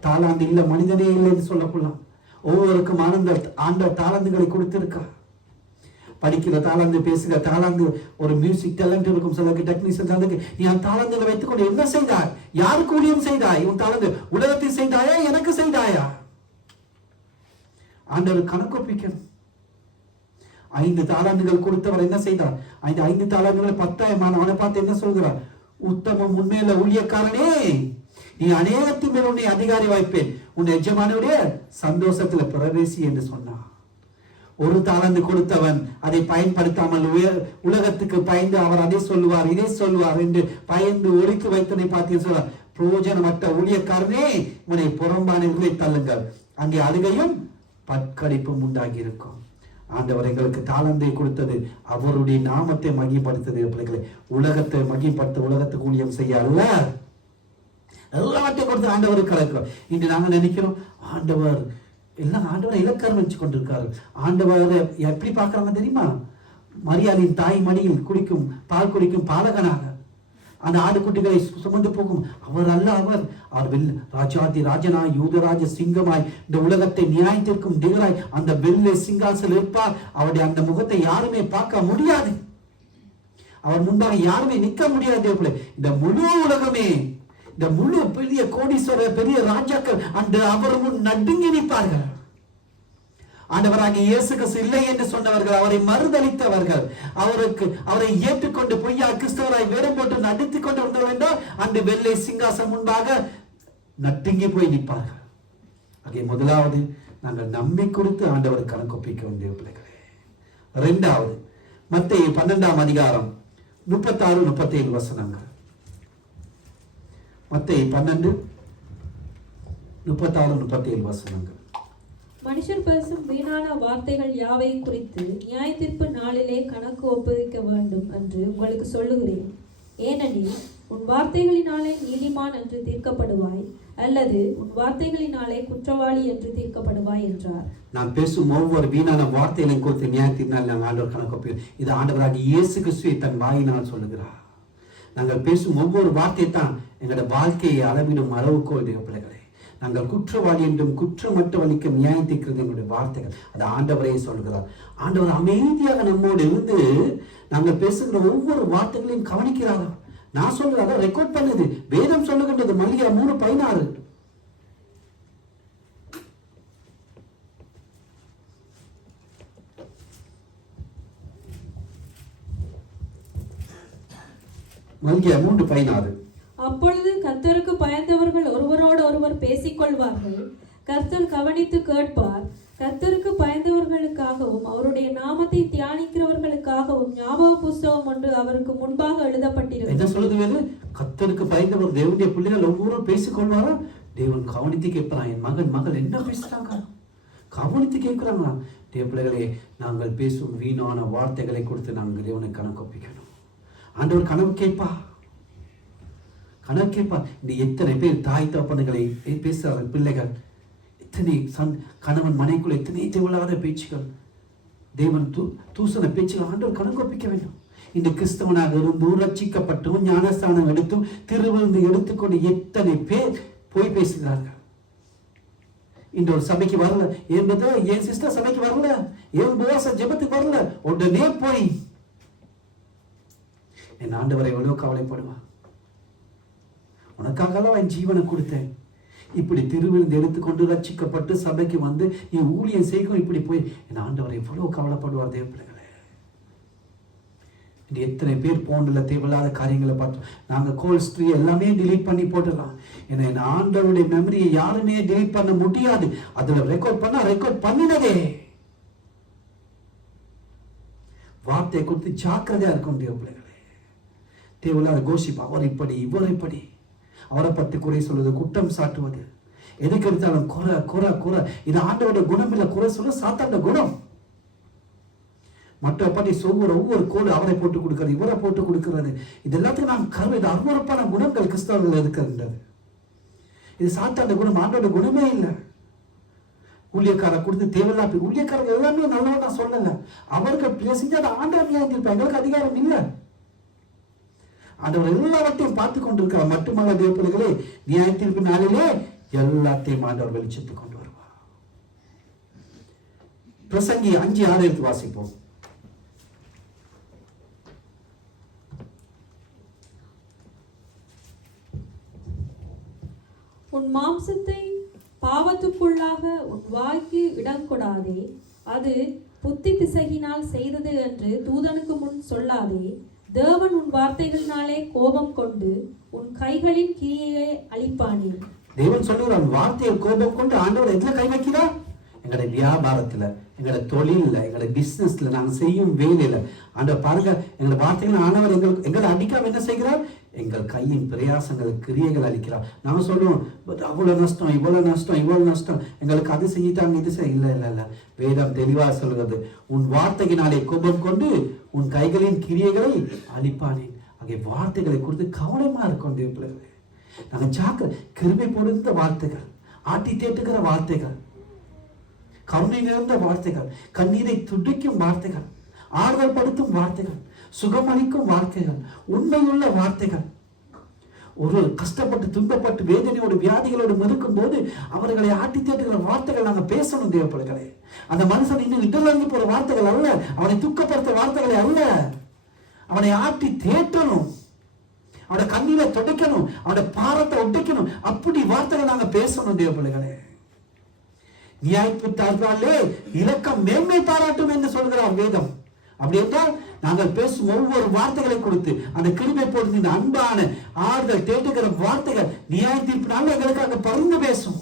தாளாந்து இல்ல மனிதனே இல்லை என்று சொல்லக்கூடாது. ஒவ்வொருக்கும் ஆண்டவர் தாளாந்துகளை கொடுத்திருக்கா. படிக்கிற தாளாந்து, பேசுகிற தாளாந்து, ஒரு மியூசிக் டேலண்ட் இருக்கும், சிலருக்கு டெக்னீஷியன் தாளந்து. நீ அந்த தாளாந்துகளை வைத்துக்கொண்டு என்ன செய்தாய்? யாருக்கு ஊழியம் செய்தாய்? உன் தாளந்து உலகத்தில் செய்தாயா, எனக்கு செய்தாயா? ஆண்டவர் கணக்கு ஒப்பிக்கணும். 5 தாளாந்துகள் கொடுத்தவர் என்ன செய்தார்? 5 தாளாந்துகள் 10,000. அவனை பார்த்து என்ன சொல்கிறார்? உத்தமம் உண்மையில ஊழியக்காரனே, நீ அநேகத்தின் மேல் உன்னை அதிகாரி வாய்ப்பேன், உன் எஜமானுடைய சந்தோஷத்துல பிரவேசி என்று சொன்னார். ஒரு தாளந்து கொடுத்தவன் அதை பயன்படுத்தாமல் உலகத்துக்கு பயந்து அவர் அதை சொல்லுவார், இதை சொல்லுவார் என்று பயந்து ஒடுக்கி வைத்தனை பார்த்து சொல்றார், பிரயோஜனமற்ற ஊழியக்காரனே, உன்னை புறம்பான உள்ளே தள்ளுங்கள், அங்கே அழுகையும் பற்கடிப்பும் உண்டாகி இருக்கும். ஆண்டவர் எங்களுக்கு தாளந்தை கொடுத்தது அவருடைய நாமத்தை மகிமைப்படுத்தது. பிள்ளைகளை, உலகத்தை மகிமைப்படுத்த, உலகத்துக்கு ஊழியம் செய்ய அல்ல, எல்லாத்தையும் கொடுத்து ஆண்டவருக்கு கலக்கிறோம். இன்று நாங்க நினைக்கிறோம் ஆண்டவர் எல்லாம் ஆண்டவரை இலக்காரம் வச்சு கொண்டிருக்காரு. ஆண்டவரை எப்படி பார்க்கறாங்க தெரியுமா? மரியாதையின் தாய் மடியில் குடிக்கும் பால் குடிக்கும் பாலகனாக அந்த ஆடுகுட்டிகளை சுமந்து போகும் அவர் அல்ல. அவர் ராஜாதி ராஜனாய், யூதராஜ சிங்கமாய், இந்த உலகத்தை நியாயத்திற்கும் திகழாய் அந்த வெள்ளை சிங்காசனம் இருப்பார். அவருடைய அந்த முகத்தை யாருமே பார்க்க முடியாது, அவர் முன்பாக யாருமே நிற்க முடியாது. இந்த முழு உலகமே, இந்த முழு பெரிய கோடீஸ்வரர், பெரிய ராஜாக்கள் அந்த அவர் முன் நடுங்கி நிற்பார்கள். ஆண்டவராகிய இயேசு கிறிஸ்து இல்லை என்று சொன்னவர்கள், அவரை மறுதளித்தவர்கள், அவரை ஏற்றுக்கொண்டு பொய்யா கிறிஸ்தவராய் வேடம் போட்டு நடித்துக் கொண்டு வந்தவர் என்றால் அந்த வெள்ளை சிங்காசனம் முன்பாக நட்டுங்கி போய் நிற்பார்கள். ஆகிய முதலாவது நாங்கள் நம்பி கொடுத்து ஆண்டவர் கணக்கொப்பிக்க வேண்டிய பிள்ளைகளே. 2வது மத்தேயு 12ஆம் அதிகாரம் 36-37 வசனங்கள். மத்தேயு 12:36-37 வசனங்கள். மனுஷர் பேசும் வீணான வார்த்தைகள் யாவையும் குறித்து நியாயத்தீர்ப்பு நாளிலே கணக்கு ஒப்புவிக்க வேண்டும் என்று உங்களுக்கு சொல்லுகிறேன். ஏனெனில் உன் வார்த்தைகளினாலே நீதிமான் என்று தீர்க்கப்படுவாய், அல்லது உன் வார்த்தைகளினாலே குற்றவாளி என்று தீர்க்கப்படுவாய் என்றார். நான் பேசும் ஒவ்வொரு வீணான வார்த்தைகளையும் குறித்து நியாயத்தினால் நாங்கள் ஆண்டவர் கணக்கு ஒப்புவிக்கிறோம். இது ஆண்டவராகிய இயேசு கிறிஸ்துவை தன் வாயினால் சொல்லுகிறார். நாங்கள் பேசும் ஒவ்வொரு வார்த்தை தான் எங்களோட வாழ்க்கையை அளவிடும் அளவுகோல் தேவ பிள்ளைகளே. நாங்கள் குற்றவாளி என்றும் குற்றமற்றவழிக்கு நியாயம் தீர்க்கிறது எங்களுடைய வார்த்தைகள். அது ஆண்டவரே சொல்கிறார். ஆண்டவர் அமைதியாக நம்மோடு இருந்து நாங்கள் பேசுகிற ஒவ்வொரு வார்த்தைகளையும் கவனிக்கிறாரா? நான் சொல்றத ரெக்கார்ட் பண்ணுது. வேதம் சொல்லுகின்றது. மல்லிகா 3:16. மல்கியா 3:16. அப்பொழுது கர்த்தருக்கு பயந்தவர்கள் ஒருவரோடு ஒருவர் பேசிக்கொள்வார்கள். கர்த்தர் கவனித்து கேட்பார். கர்த்தருக்கு பயந்தவர்களுக்காகவும் அவருடைய நாமத்தை தியானிக்கிறவர்களுக்காகவும் ஞாபக புஸ்தகம் ஒன்று அவருக்கு முன்பாக எழுதப்பட்டிருக்கிறது. என்ன சொல்லுது வேறு? கர்த்தருக்கு பயந்தவர் தேவனுடைய பிள்ளைகள் ஒவ்வொருவரும் பேசிக்கொள்வாரா? தேவன் கவனித்து கேட்கிறான். என் மகன் மகள் என்ன பேசுறாங்க? கவனித்து கேட்கிறாங்களா? தேவ பிள்ளைகளே, நாங்கள் பேசும் வீணான வார்த்தைகளை கொடுத்து நாங்கள் தேவனை கணக்கு ஒப்பிக்கணும். ஆண்டவர் கனவு கேட்பா, கணக்கு கேட்பா. இந்த எத்தனை பேர் தாய் தகப்பன்களை பேசுறார்கள் பிள்ளைகள், எத்தனை கணவன் மனைக்குள்ள எத்தனை தேவையில்லாத பேச்சுகள், தேவன் தூசண பேச்சுகள் ஆண்டவர் கணக்கு ஒப்பிக்க வேண்டும். இந்த கிறிஸ்தவனாக இருந்தும் ரட்சிக்கப்பட்டும் ஞானஸ்தானம் எடுத்தும் திருவிருந்து எடுத்துக்கொண்டு எத்தனை பேர் போய் பேசுகிறார்கள். இந்த ஒரு சபைக்கு வரல, என் சிஸ்டர் சபைக்கு வரல, என் போச ஜெபத்துக்கு வரல, உடனே போய் என் ஆண்டவரை எவ்வளவு கவலைப்படுவா. உனக்காகலாம் என் ஜீவனை கொடுத்தேன். இப்படி திருவிருந்து எடுத்துக்கொண்டு ரட்சிக்கப்பட்டு சபைக்கு வந்து என் ஊழியம் செய்யும், இப்படி போய் என் ஆண்டவரை எவ்வளவு கவலைப்படுவார். தேவ பிள்ளைகளே, எத்தனை பேர் போன்ல தேவையில்லாத காரியங்களை பார்த்தோம். நாங்கள் கோல் ஸ்ட்ரீ எல்லாமே டிலீட் பண்ணி போட்டுடலாம். ஏன்னா என் ஆண்டவருடைய மெமரியை யாருமே டிலீட் பண்ண முடியாது. அதுல ரெக்கார்ட் பண்ணா ரெக்கார்ட் பண்ணினதே. வார்த்தையை கொடுத்து ஜாக்கிரதையா இருக்கும் தேவ பிள்ளைகளே. தேவையில்லாத கோஷிப்பா, அவர் இப்படி இவர் இப்படி, அவரை பற்றி குறை சொல்வது, குற்றம் சாட்டுவது, எதுக்கு எடுத்தாலும் குறை குறை குறை. இது ஆண்டவருடைய குணம் இல்லை. குறை சொல்ல சாத்தாண்ட குணம். மற்ற பற்றி சொல்கிற ஒவ்வொரு கோடு அவரை போட்டு கொடுக்கிறது, இவரை போட்டு கொடுக்கிறது, இது எல்லாத்துக்கும் நாம் கருவை. இது அருவருப்பான குணங்கள் கிறிஸ்தவர்கள் இருக்கிறது. இது சாத்தாண்ட குணம், ஆண்டோட குணமே இல்லை. ஊழியக்கார கொடுத்து தேவையில்லா ஊழியக்காரர்கள் எல்லாமே நல்லவன் நான் சொல்லல. அவர்கள் செஞ்சு அதை ஆண்டவர் நியாயம் தீர்ப்பார். எங்களுக்கு அதிகாரம் இல்லை. ஆண்டவர் எல்லாவற்றையும் பார்த்து கொண்டிருக்கிறார். மட்டுமல்ல தேவ பிள்ளைகளே, நியாய தீர்ப்பு நாளிலே எல்லாத்தையும் ஆண்டவர் வெளிச்சத்துக்கு கொண்டு வருவார். பிரசங்கி 5:6 எடுத்து வாசிப்போம். உன் மாம்சத்தை பாவத்துக்குள்ளாக உன் வாய்க்கு இடம் கொடாதே, அது புத்தி பிசகினால் செய்தது என்று தூதனுக்கு முன் சொல்லாதே. தேவன் உன் வார்த்தைகளினாலே கோபம் கொண்டு உன் கைகளின் கிரியையை அழிப்பானே. தேவன் சொல்லுகிறார், வார்த்தையை கோபம் கொண்டு ஆண்டவர் எதுல கை வைக்கிறார்? எங்களுடைய வியாபாரத்துல, எங்களோட தொழில, எங்களோட பிசினஸ்ல, நாங்கள் செய்யும் வேலையில. ஆண்டவர் பாருங்க, எங்களோட வார்த்தைகள் ஆண்டவர் எங்களை அடிக்காம என்ன செய்கிறார்? எங்கள் கையின் பிரயாசங்கள் கிரியைகள் அளிக்கிறார். நாம சொல்லுவோம், அவ்வளவு நஷ்டம், இவ்வளவு நஷ்டம், இவ்வளவு நஷ்டம், எங்களுக்கு அது செஞ்சிட்டாங்க, இது செய்ய. இல்ல இல்ல இல்ல, வேதம் தெளிவாக சொல்கிறது, உன் வார்த்தையினாலே கோபம் கொண்டு உன் கைகளின் கிரியைகளை அழிப்பானேன். ஆகிய வார்த்தைகளை குறித்து கவனமா இருக்கும் தேவ பிள்ளைகளே. நாங்கள் ஜாக்கிர கிருபை பொருந்த வார்த்தைகள், ஆட்டி தேட்டுகிற வார்த்தைகள், கருணை நிறைந்த வார்த்தைகள், கண்ணீரை துடிக்கும் வார்த்தைகள், ஆறுதல் படுத்தும் வார்த்தைகள், சுகமளிக்கும் வார்த்தைகள், உண்மையுள்ள வார்த்தைகள். ஒரு கஷ்டப்பட்டு துன்பப்பட்டு வேதனையோடு வியாதிகளோடு மறுக்கும் போது அவர்களை ஆட்டி தேட்டுகிற வார்த்தைகள் நாங்கள் பேசணும் தேவ பிள்ளைகளே. அந்த மனுஷன் இன்னும் இடலங்கி போற வார்த்தைகள் அல்ல, அவனை துக்கப்படுத்த வார்த்தைகளை அல்ல, அவனை ஆட்டி தேட்டணும், அவனை கண்ணீரை துடைக்கணும், அவனை பாரத்தை ஒட்டிக்கணும். அப்படி வார்த்தைகள் நாங்கள் பேசணும் தேவ பிள்ளைகளே. நியாயப்பித்தாலே இலக்கம் மேன்மை பாராட்டும் என்று சொல்கிறார் வேதம். அப்படி என்றால் நாங்கள் பேசும் ஒவ்வொரு வார்த்தைகளை கொடுத்து அந்த கிருபை பொருந்தி இந்த அன்பான ஆறுதல் தேட்டுகிற வார்த்தைகள் நியாய தீர்ப்பினால எங்களுக்காக பருந்து பேசும்.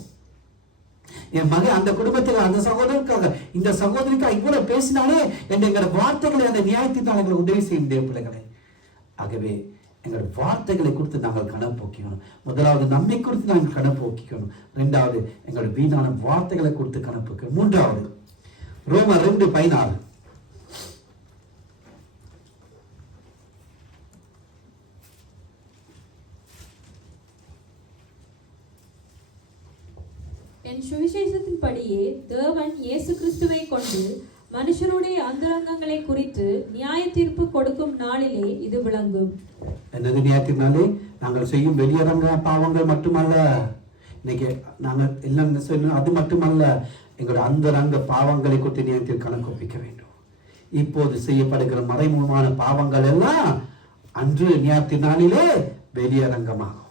என் மகன் அந்த குடும்பத்துக்கு, அந்த சகோதரனுக்காக, இந்த சகோதரிக்காக இவ்வளவு பேசினாலே எங்களோட வார்த்தைகளை அந்த நியாயத்தினால் எங்களை உதவி செய்யும் தேவ பிள்ளைகளை. ஆகவே எங்களோட வார்த்தைகளை குறித்து நாங்கள் கணப்போக்கிக்கணும். முதலாவது நம்மை குறித்து நாங்கள் கணப்போக்கிக்கணும். ரெண்டாவது எங்களோட வீணான வார்த்தைகளை குறித்து கணப்போக்கணும். மூன்றாவது ரோமர் 2:16. என் சுவிசேஷத்தின்படியே தேவன் இயேசு கிறிஸ்துவை கொண்டு மனுஷருடைய அந்தரங்கங்களை குறித்து நியாய தீர்ப்பு கொடுக்கும் நாளிலே இது விளங்கும். என்னது நியாயத்தினாலே? நாங்கள் செய்யும் வெளியரங்க பாவங்கள் மட்டுமல்ல, இன்னைக்கு நாங்கள் எல்லாம் சொல்லணும், அது மட்டுமல்ல, எங்களுடைய அந்தரங்க பாவங்களை குறித்து நியாயத்தில் கணக்கு ஒப்பிக்க வேண்டும். இப்போது செய்யப்படுகிற மறைமுகமான பாவங்கள் எல்லாம் அன்று நியாயத்தினாலே வெளியரங்கமாகும்.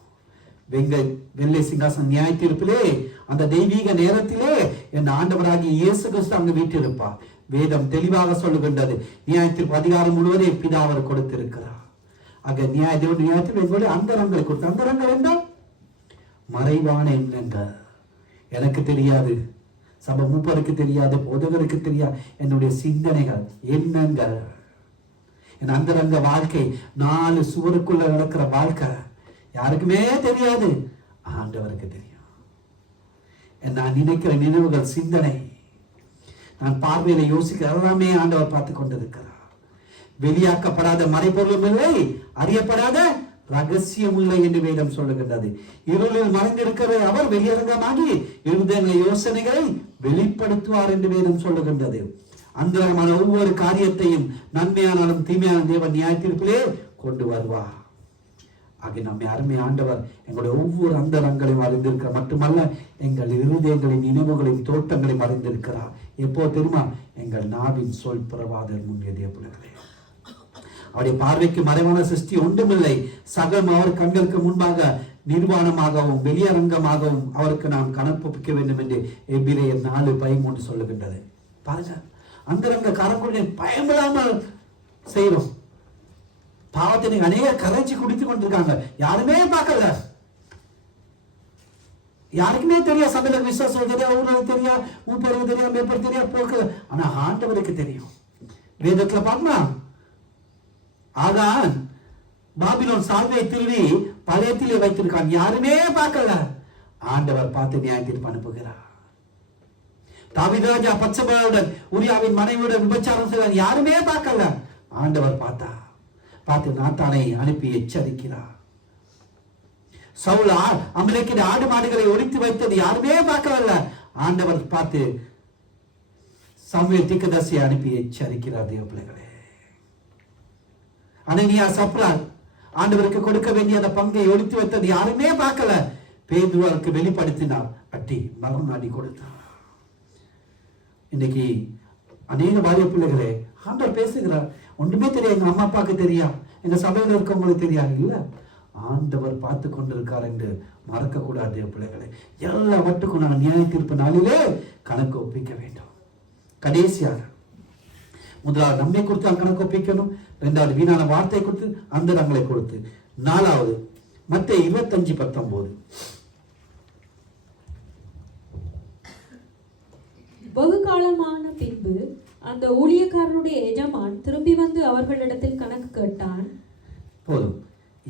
வெள்ளை சிங்காசன நியாய தீர்ப்பிலே அந்த தெய்வீக நேரத்திலே என் ஆண்டவராகிய இயேசு கிறிஸ்து அங்கு வீட்டிருப்பார். வேதம் தெளிவாக சொல்லுகின்றது, நியாய தீர்ப்பு அதிகாரம் முழுவதே பிதா அவர் கொடுத்திருக்கிறார். ஆக நியாயத்தில் எங்களுடைய அந்தரங்களை கொடுத்து, அந்தரங்கள் என்றால் மறைவான எண்ணங்கள். எனக்கு தெரியாது, சபை மூப்பருக்கு தெரியாது, போதகருக்கு தெரியாது, என்னுடைய சிந்தனைகள், எண்ணங்கள், என் அந்தரங்க வாழ்க்கை, 4 சுவருக்குள்ள நடக்கிற வாழ்க்கை யாருக்குமே தெரியாது, ஆண்டவருக்கு தெரியும். நான் நினைக்கிற நினைவுகள், சிந்தனை, நான் பார்வையில யோசிக்கிற எல்லாமே ஆண்டவர் பார்த்து கொண்டிருக்கிறார். வெளியாக்கப்படாத மறைபொருளும் இல்லை, அறியப்படாத ரகசியம் இல்லை என்று வேதம் சொல்லுகின்றது. இருளில் மறைந்திருக்கிற அவர் வெளியரங்கமாகி இருதய யோசனைகளை வெளிப்படுத்துவார் என்று வேதம் சொல்லுகின்றது. அந்தரமான ஒவ்வொரு காரியத்தையும் நன்மையானாலும் தீமையான தேவன் நியாய தீர்ப்பிலே கொண்டு வருவார். ஆகிய நம்மை அருமை ஆண்டவர் எங்களுடைய ஒவ்வொரு அந்தரங்களையும் அறிந்திருக்கிறார். மட்டுமல்ல, எங்கள் இருதயங்களின் நினைவுகளின் தோட்டங்களையும் அறிந்திருக்கிறார். எப்போ தெரியுமா? எங்கள் நாவின் சொல் பிரவாதர் முன்னேறிய பிள்ளைகளே. அவருடைய பார்வைக்கு மறைவான சிருஷ்டி ஒன்றுமில்லை. சகம் அவர் கண்களுக்கு முன்பாக நிர்வாணமாகவும் வெளியரங்கமாகவும் அவருக்கு நாம் கணப்பொப்பிக்க வேண்டும் என்று எபிரேயர் 4:13 சொல்லுகின்றது. பாருங்க, அந்தரங்க காரங்களுடைய பயமில்லாமல் செய்யறோம். பாவத்தை அநேக கரைச்சி குடித்து கொண்டிருக்காங்க, யாருமே பார்க்கல, யாருக்குமே தெரியும். சபையில விசுவாசம் தெரியா, ஊருக்கு தெரியா, மூப்பருக்கு தெரியா, மேற்பர் தெரியா, போக்கு. ஆனா ஆண்டவருக்கு தெரியும். வேதத்துல பார்க்கலாம், ஆகான் பாபிலோன் சால்வையை திருடி பழையத்திலே வைத்திருக்கான், யாருமே பார்க்கல. ஆண்டவர் பார்த்து நியாய தீர்ப்பு அனுப்புகிறார். தாவீது ராஜா பத்சேபாவுடன் உரியாவின் மனைவியுடன் விபச்சாரம் செய்வார், யாருமே பார்க்கல. ஆண்டவர் பார்த்து நாத்தானை அனுப்பி எச்சரிக்கிறார். சவுல் அமலேக்கின் ஆடு மாடுகளை ஒழித்து வைத்தது யாருமே பார்க்கல. ஆண்டவர் பார்த்து சாமுவேல் தீர்க்கதரிசியை அனுப்பி எச்சரிக்கிறார். தேவ பிள்ளைகளே, அனனியா சப்ரா ஆண்டவருக்கு கொடுக்க வேண்டிய அந்த பங்கை ஒழித்து வைத்தது யாருமே பார்க்கல. பேதுருவுக்கு வெளிப்படுத்தினார், அட்டி மரம் நாடி கொடுத்தார். இன்னைக்கு அநேக வாலிப பிள்ளைகளே, ஆண்டவர் பேசுகிறார், ஒன்றுமே தெரியாது, எங்க அம்மா அப்பாவுக்கு தெரியா, எங்க சபையில் இருக்கவங்களுக்கு தெரியாது. இல்ல, ஆண்டவர் பார்த்து கொண்டிருக்கார் என்று மறக்க கூடாது பிள்ளைகளே. எல்லாவற்றுக்கும் நான் நியாய தீர்ப்பு நாளிலே கணக்கு ஒப்பிக்க வேண்டும். கடைசியாக முதலாவது நம்மை கொடுத்து கணக்கு ஒப்பிக்கணும். இரண்டாவது வீணான வார்த்தை கொடுத்து அந்தரங்களை கொடுத்து. நாலாவது மத்தேயு 25:19. வெகு காலமான பின்பு அந்த ஊழியக்காரனுடைய எஜமான் திரும்பி வந்து அவர்களிடத்தில் கணக்கு கேட்டான். போதும்,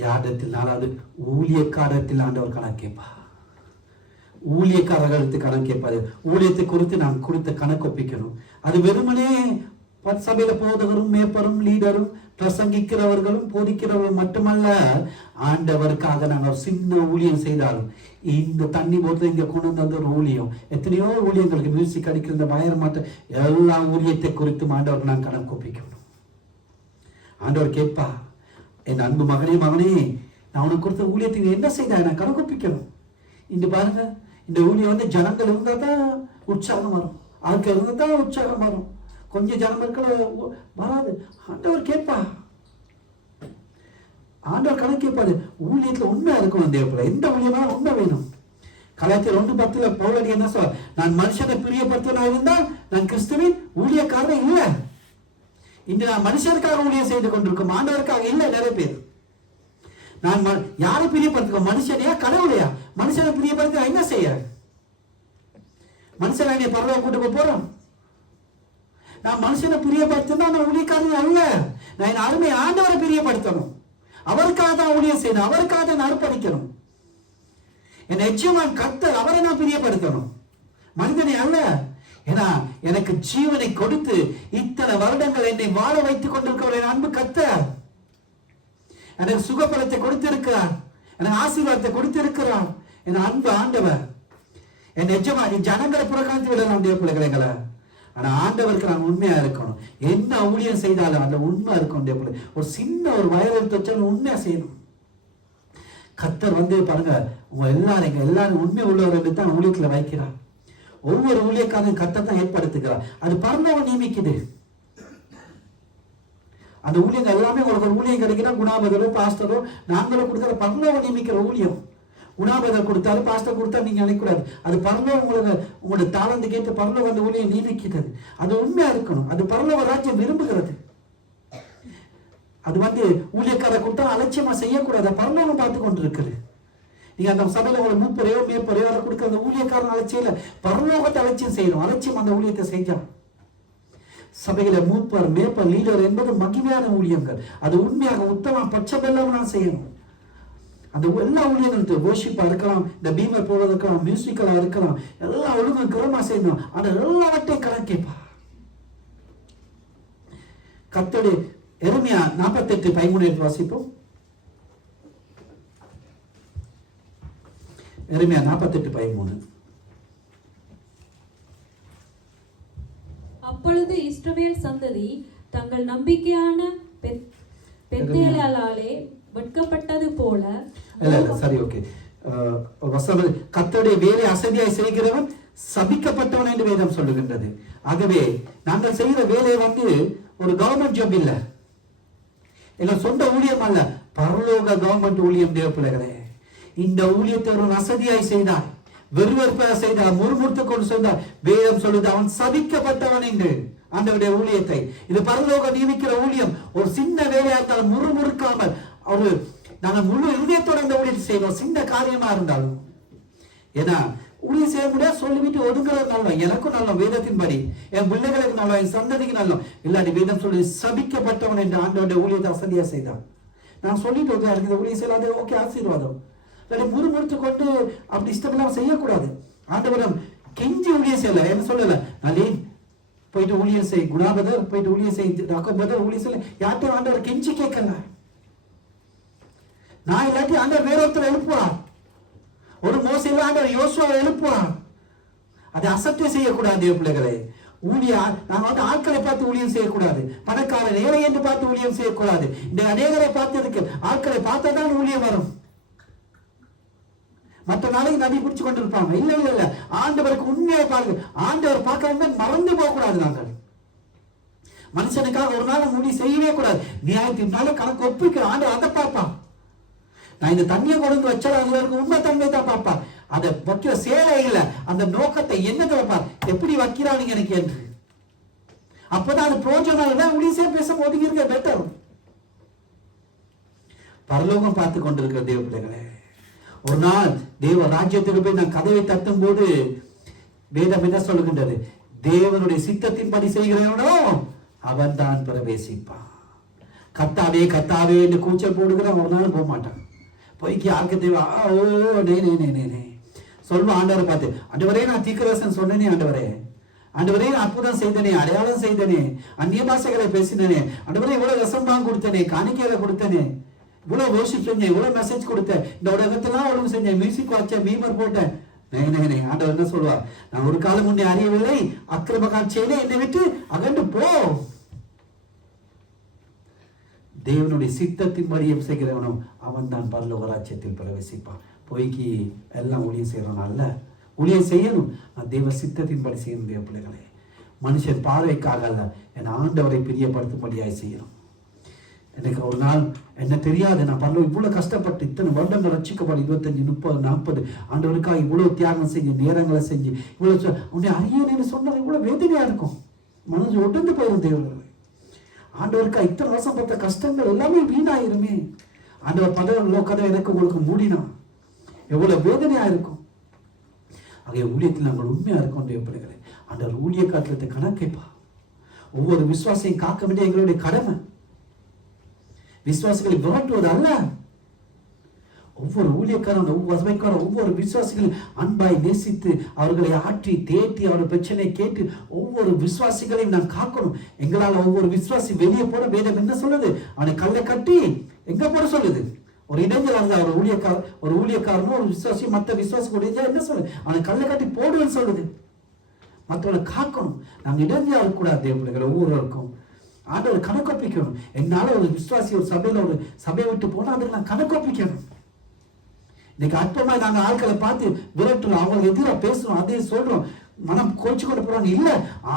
யாரிடத்தில்? நாலாவது ஊழியக்காரத்தில் ஆண்டவர் கணக்கு கேட்பா. ஊழியக்காரர்களுக்கு கணக்கு கேட்பாரு. ஊழியத்தை குறித்து நாம் கொடுத்த கணக்கு ஒப்பிக்கணும். அது வெறுமனே சபையில போதகரும் மேப்பரும் லீடரும் பிரசங்கிக்கிறவர்களும் போதிக்கிறவர்களும் மட்டுமல்ல, ஆண்டவருக்காக நாங்கள் சின்ன ஊழியம் செய்தாலும், இந்த தண்ணி போட்டு இங்க கொண்டு வந்த ஒரு ஊழியம், எத்தனையோ ஊழியங்களுக்கு மியூசிக் அடிக்கிற இந்த வயர் மாற்ற எல்லா ஊழியத்தை குறித்தும் ஆண்டவருக்கு நான் கணக்கு ஒப்பிக்கணும். ஆண்டவர் கேட்பா, என் அன்பு மகனே நான் உனக்கு கொடுத்த ஊழியத்தை என்ன செய்த நான் கணக்கு ஒப்பிக்கணும். இந்த பாருங்க, இந்த ஊழியம் வந்து ஜனங்கள் இருந்தா தான் உற்சாகம் வரும், ஆட்கள் இருந்தா தான் உற்சாகம் வரும். கொஞ்சம் ஜனங்கள் வராது. ஆண்டவர் கேட்பா, ஆண்டவர் கணக்கு கேட்பாரு. ஊழியத்துல உண்மை இருக்கணும். தேவப்பிள்ளை, எந்த ஊழியமா உண்மை வேணும். கலாச்சாரம் 1:10 பவுல் என்ன சொல்ல, நான் மனுஷனை பிரியப்படுத்தனா இருந்தால் நான் கிறிஸ்துவின் ஊழியக்காரன் இல்லை. இன்று நான் மனுஷருக்காக ஊழியம் செய்து கொண்டிருக்கோம், ஆண்டவருக்காக இல்லை. நிறைய பேர் நான் யாரை பிரியப்படுத்த, மனுஷனையா கடவுளையா? மனுஷனை பிரியப்படுத்த என்ன செய்ய? மனுஷனை என்னை பரவாயில்ல கூட்டு போறோம். நான் மனுஷனை பிரியப்படுத்தினா நான் ஊழியக்காரன் அல்ல. நான் என் அருமை ஆண்டவரை பிரியப்படுத்தணும். அவருக்காக தான் ஊழியம் செய்யணும், அவருக்காக தான் அர்ப்பணிக்கணும். என் எஜமான் கர்த்தர், அவரை நான் பிரியப்படுத்தணும், மனிதனை அல்ல. ஏன்னா எனக்கு ஜீவனை கொடுத்து இத்தனை வருடங்கள் என்னை வாழ வைத்துக் கொண்டிருக்கிற என் அன்பு கர்த்தர் எனக்கு சுகபலத்தை கொடுத்திருக்கிறார், எனக்கு ஆசீர்வாதத்தை கொடுத்திருக்கிறார். என் அன்பு ஆண்டவர், என் எஜமான், என் ஜனங்களை புறக்கணித்து விடலாம் பிள்ளைகளை. ஆனா ஆண்டவருக்கு நான் உண்மையா இருக்கணும். என்ன ஊழியம் செய்தாலும் அந்த உண்மை இருக்கணும். ஒரு சின்ன ஒரு வயலில் தொச்சாலும் உண்மையா செய்யணும். கர்த்தர் வந்து பாருங்க, உங்க எல்லாரும் உண்மை உள்ளவர்கள் தான் ஊழியத்துல வைக்கிறார். ஒவ்வொரு ஊழியக்காரன் கர்த்தர் தான் ஏற்படுத்துகிறார். அது பரலோகம் நியமிக்குது. அந்த ஊழியங்கள் எல்லாமே உங்களுக்கு ஒரு ஊழியம் கிடைக்கிறா, குணாபதரோ பாஸ்டரோ நாங்களோ கொடுக்கிற பரலோகம் நியமிக்கிற ஊழியம். குணாபதர் கொடுத்தாரு, பாஸ்டர் கொடுத்தா நீங்க நினைக்கூடாது. அது பரலோகம் உங்களோட தாளந்து கேட்டு பரலோகம் அந்த ஊழியம் நியமிக்கிறது. அது உண்மையா இருக்கணும். அது பரலோக ராஜ்யம் விரும்புகிறது. அது வந்து ஊழியக்கார கொடுத்தா அலட்சியமா செய்யக்கூடாது. பரலோகம் பார்த்து கொண்டு இருக்குது. நீங்க அந்த சபையில உங்களை மூப்பரையோ மேப்பரையோ அதை கொடுக்க அந்த ஊழியக்காரன் அலட்சியம் இல்ல, பரலோகத்தை அலட்சியம் செய்யணும். அலட்சியம் அந்த ஊழியத்தை செஞ்சா சபையில மூப்பர் மேப்பர் லீடர் என்பது மகிமையான ஊழியங்கள். அது உண்மையாக உத்தம பட்சமெல்லாம் நான் செய்யணும். அந்த எல்லா ஊழியர்களும் வர்ஷிப்பா இருக்கலாம், இந்த பீமர் போறது இருக்கலாம், மியூசிக்கலா இருக்கலாம், எல்லா ஒழுங்கும் கிரமா செய்யணும். ஆனா எல்லாவற்றையும் கணக்கேப்பா. கர்த்தருடைய எரேமியா 48:13 வாசிப்போம். எரேமியா 48:13. அப்பொழுது இஸ்ரவேல் சந்ததி தங்கள் நம்பிக்கையான பெத்தேலாலே வெட்கப்பட்டது போல. சரி, ஓகே. கர்த்தருடைய வேலை அசதியாய் செய்கிறவன் சபிக்கப்பட்டவன் என்று வேதம் சொல்லுகின்றது. ஆகவே நாங்கள் செய்கிற வேலை வந்து ஒரு கவர்மெண்ட் ஜாப் இல்ல, எங்க சொந்த ஊழியம் அல்ல, பரலோக கவர்மெண்ட் ஊழியம். தேவ பிள்ளைகளே, இந்த ஊழியத்தை ஒரு அசதியாய் செய்தார், வெறுவெறுப்பாக செய்தார், முறுமுறுத்து கொண்டு சொன்னார். வேதம் சொல்லுது அவன் சபிக்கப்பட்டவன் என்று. ஆண்டவருடைய ஊழியத்தை, இது பரலோக நியமிக்கிற ஊழியம். ஒரு சின்ன வேலையா இருந்தாலும் முறுமுறுக்காமல் அவரு நாங்கள் முழு இதயத்தோட இந்த ஊழியத்தை செய்யணும். சின்ன காரியமா இருந்தாலும், ஏன்னா ஊழியம் செய்ய முடியாது சொல்லிவிட்டு ஒதுங்குறது நல்லம், எனக்கும் நல்லம், வேதத்தின்படி என் பிள்ளைகளுக்கு நல்லம், என் சந்ததிக்கு நல்லம். இல்லாட்டி வேதம் சொல்லி சபிக்கப்பட்டவன் என்று ஆண்டவருடைய ஊழியத்தை அசதியா செய்தான். நான் சொல்லிட்டு எனக்கு இந்த ஊழியம் செய்யலாது, ஓகே, ஆசீர்வாதம். இல்லாட்டி முறுமுறுத்து கொண்டு அப்படி இஷ்டமெல்லாம் செய்யக்கூடாது. ஆண்டவரம் கெஞ்சி ஊழியம் செய்யல, என்ன சொல்லல, நலீன் போயிட்டு ஊழியம் செய், குணாபதர் போயிட்டு ஊழியம் செய், ரகபதர் ஊழியம் செய்யல, யார்ட்டும் ஆண்டவர் கெஞ்சி கேட்கல. நான் இல்லாட்டி ஆண்டவர் வேற ஒருத்தர் எழுப்புவார். ஒரு மோசையில ஆண்டவர் யோசுவாவை எழுப்புவார். அதை அசட்டை செய்யக்கூடாது பிள்ளைகளே. ஊழியா நாங்க வந்து ஆட்களை பார்த்து ஊழியம் செய்யக்கூடாது, பணக்காரன் ஏழை என்று பார்த்து ஊழியம் செய்யக்கூடாது. இந்த அநேகரை பார்த்ததுக்கு ஆட்களை பார்த்ததான் ஊழியம் வரும். மற்ற நாளைக்கு நதி பிடிச்சு கொண்டு இருப்பாங்க. இல்ல இல்ல இல்ல, ஆண்டவருக்கு உண்மையை பாருங்க. ஆண்டவர் பார்க்க மறந்து போக கூடாது. நாங்கள் மனுஷனுக்காக ஒரு நாள் ஊழி செய்யவே கூடாது. நியாயத்தினால கணக்கு ஒப்பிக்கிற ஆண்டவர் அதை பார்ப்பான். நான் இந்த தண்ணியை கொண்டு வச்சாலும் அதுல இருக்க உண்மை தன்மை தான் பார்ப்பார். அதை வைக்கிற சேலைகளை அந்த நோக்கத்தை என்னத்தை வைப்பார், எப்படி வைக்கிறானுங்க எனக்கு என்று. அப்பதான் அது பிரோஜனம். ஊழியசே பேச ஒதுங்கி இருக்க பெட்டர். பரலோகம் பார்த்து கொண்டிருக்கிற தேவ பிள்ளைகளே, ஒரு நாள் தேவ ராஜ்யத்துக்கு போய் நான் கதவை தட்டும் போது வேதம் என்ன சொல்லுகின்றது, தேவனுடைய சித்தத்தின்படி செய்கிறவனோ அவன் தான் பிரவேசிப்பான். கத்தாவே கத்தாவே என்று கூச்சல் போடுகிறான், ஒரு நாள் போக மாட்டான். போய்க்கு யாருக்கு தேவை, ஓ நே சொல்லுவான் ஆண்டவரை பார்த்து, ஆண்டவரே நான் தீர்க்கதரிசனம் சொன்னேனே, ஆண்டவரே நான் அற்புதம் செய்தனே, அடையாளம் செய்தனே, அந்நிய பாஷைகளை பேசினேனே, ஆண்டவரே இவ்வளவு ரசம்பாங்க கொடுத்தனே, காணிக்கையில கொடுத்தனே, இவ்வளவு வர்ஷிப் செஞ்சேன், இவ்வளவு மெசேஜ் கொடுத்தேன், இந்த உலகத்தெல்லாம் ஒழுங்கு செஞ்சேன், மியூசிக் வச்சேன், மீமர் போட்டேன். ஆண்டவர் என்ன சொல்லுவார், நான் ஒரு காலம் முன்னே அறியவில்லை, அக்கிரம காட்சியிலே என்னை விட்டு அகன்று போ. தேவனுடைய சித்தத்தின் வழியம் செய்கிறவனோ அவன் தான் பரலோக ராஜ்யத்தில் பிரவேசிப்பான். பொய்க்கு எல்லாம் ஊழியம் செய்யறவன் அல்ல, ஊழியம் செய்யணும், தேவ சித்தத்தின் படி செய்யணும். தேவ பிள்ளைகளே, மனுஷன் பார்வைக்காக அல்ல, என் ஆண்டவரை பிரியப்படுத்தும்படியாய் செய்யணும். எனக்கு ஒரு நாள் என்ன தெரியாது, நான் பரலோ இவ்வளவு கஷ்டப்பட்டு இத்தனை வருடங்கள் ரட்சிக்கப்பட்டு 25, 30, 40 ஆண்டவருக்காக இவ்வளவு தியாகம் செஞ்சு நேரங்களை செஞ்சு இவ்வளவு உன்னை அறியணும்னு சொன்னது இவ்வளவு வேதனையா இருக்கும். மனசு ஒட்டந்து போயிடும். தேவர்கள் ஆண்டவருக்கா இத்தனை வருஷம் பார்த்த கஷ்டங்கள் எல்லாமே வீணாயிருமே. ஆண்டவர் பதவிகளோ கதை எனக்கு உங்களுக்கு மூடினா எவ்வளவு வேதனையா இருக்கும். ஆகிய ஊழியத்தில் நாங்கள் உண்மையா இருக்கோம். பிள்ளைகளே, ஆண்டவர் ஊழிய காலத்தை கணக்கைப்பா. ஒவ்வொரு விசுவாசையும் காக்க வேண்டிய எங்களுடைய கடமை. விசுவாசிகளை விரட்டுவது அல்ல. ஒவ்வொரு ஊழியக்காரன், ஒவ்வொரு சபைக்காரன், ஒவ்வொரு விசுவாசிகள் அன்பாய் நேசித்து அவர்களை ஆற்றி தேற்றி அவருடைய பிரச்சனையை கேட்டு ஒவ்வொரு விசுவாசிகளையும் நான் காக்கணும். எங்களால் ஒவ்வொரு விசுவாசி வெளியே போட வேதம் என்ன சொல்லுது? அவனை கல்லை கட்டி எங்க போட சொல்லுது? ஒரு இடைஞ்சல் இருந்தா ஒரு ஊழியக்காரனும் ஒரு விசுவாசி மற்ற விசுவாசிகளுடைய என்ன சொல்லுது? அவனை கல்லை கட்டி போடுவேன்னு சொல்லுது. மற்றவங்களை காக்கணும். நாங்கள் இடைஞ்சலா இருக்கக்கூடாது. தேவப்பிள்ளைகள் ஒவ்வொருவருக்கும் ஆண்டவர் கணக்கொப்பிக்கணும். என்னால ஒரு விசுவாசி ஒரு சபையில ஒரு சபையை விட்டு போனா அதுக்கு நான் கணக்கொப்பிக்கணும். இன்னைக்கு அற்பமா நாங்க ஆட்களை பார்த்து விரட்டுறோம், அவங்களுக்கு எதிராக பேசுறோம், அதே சொல்றோம், மனம் கோச்சு கொண்டு போறாங்க. இல்ல,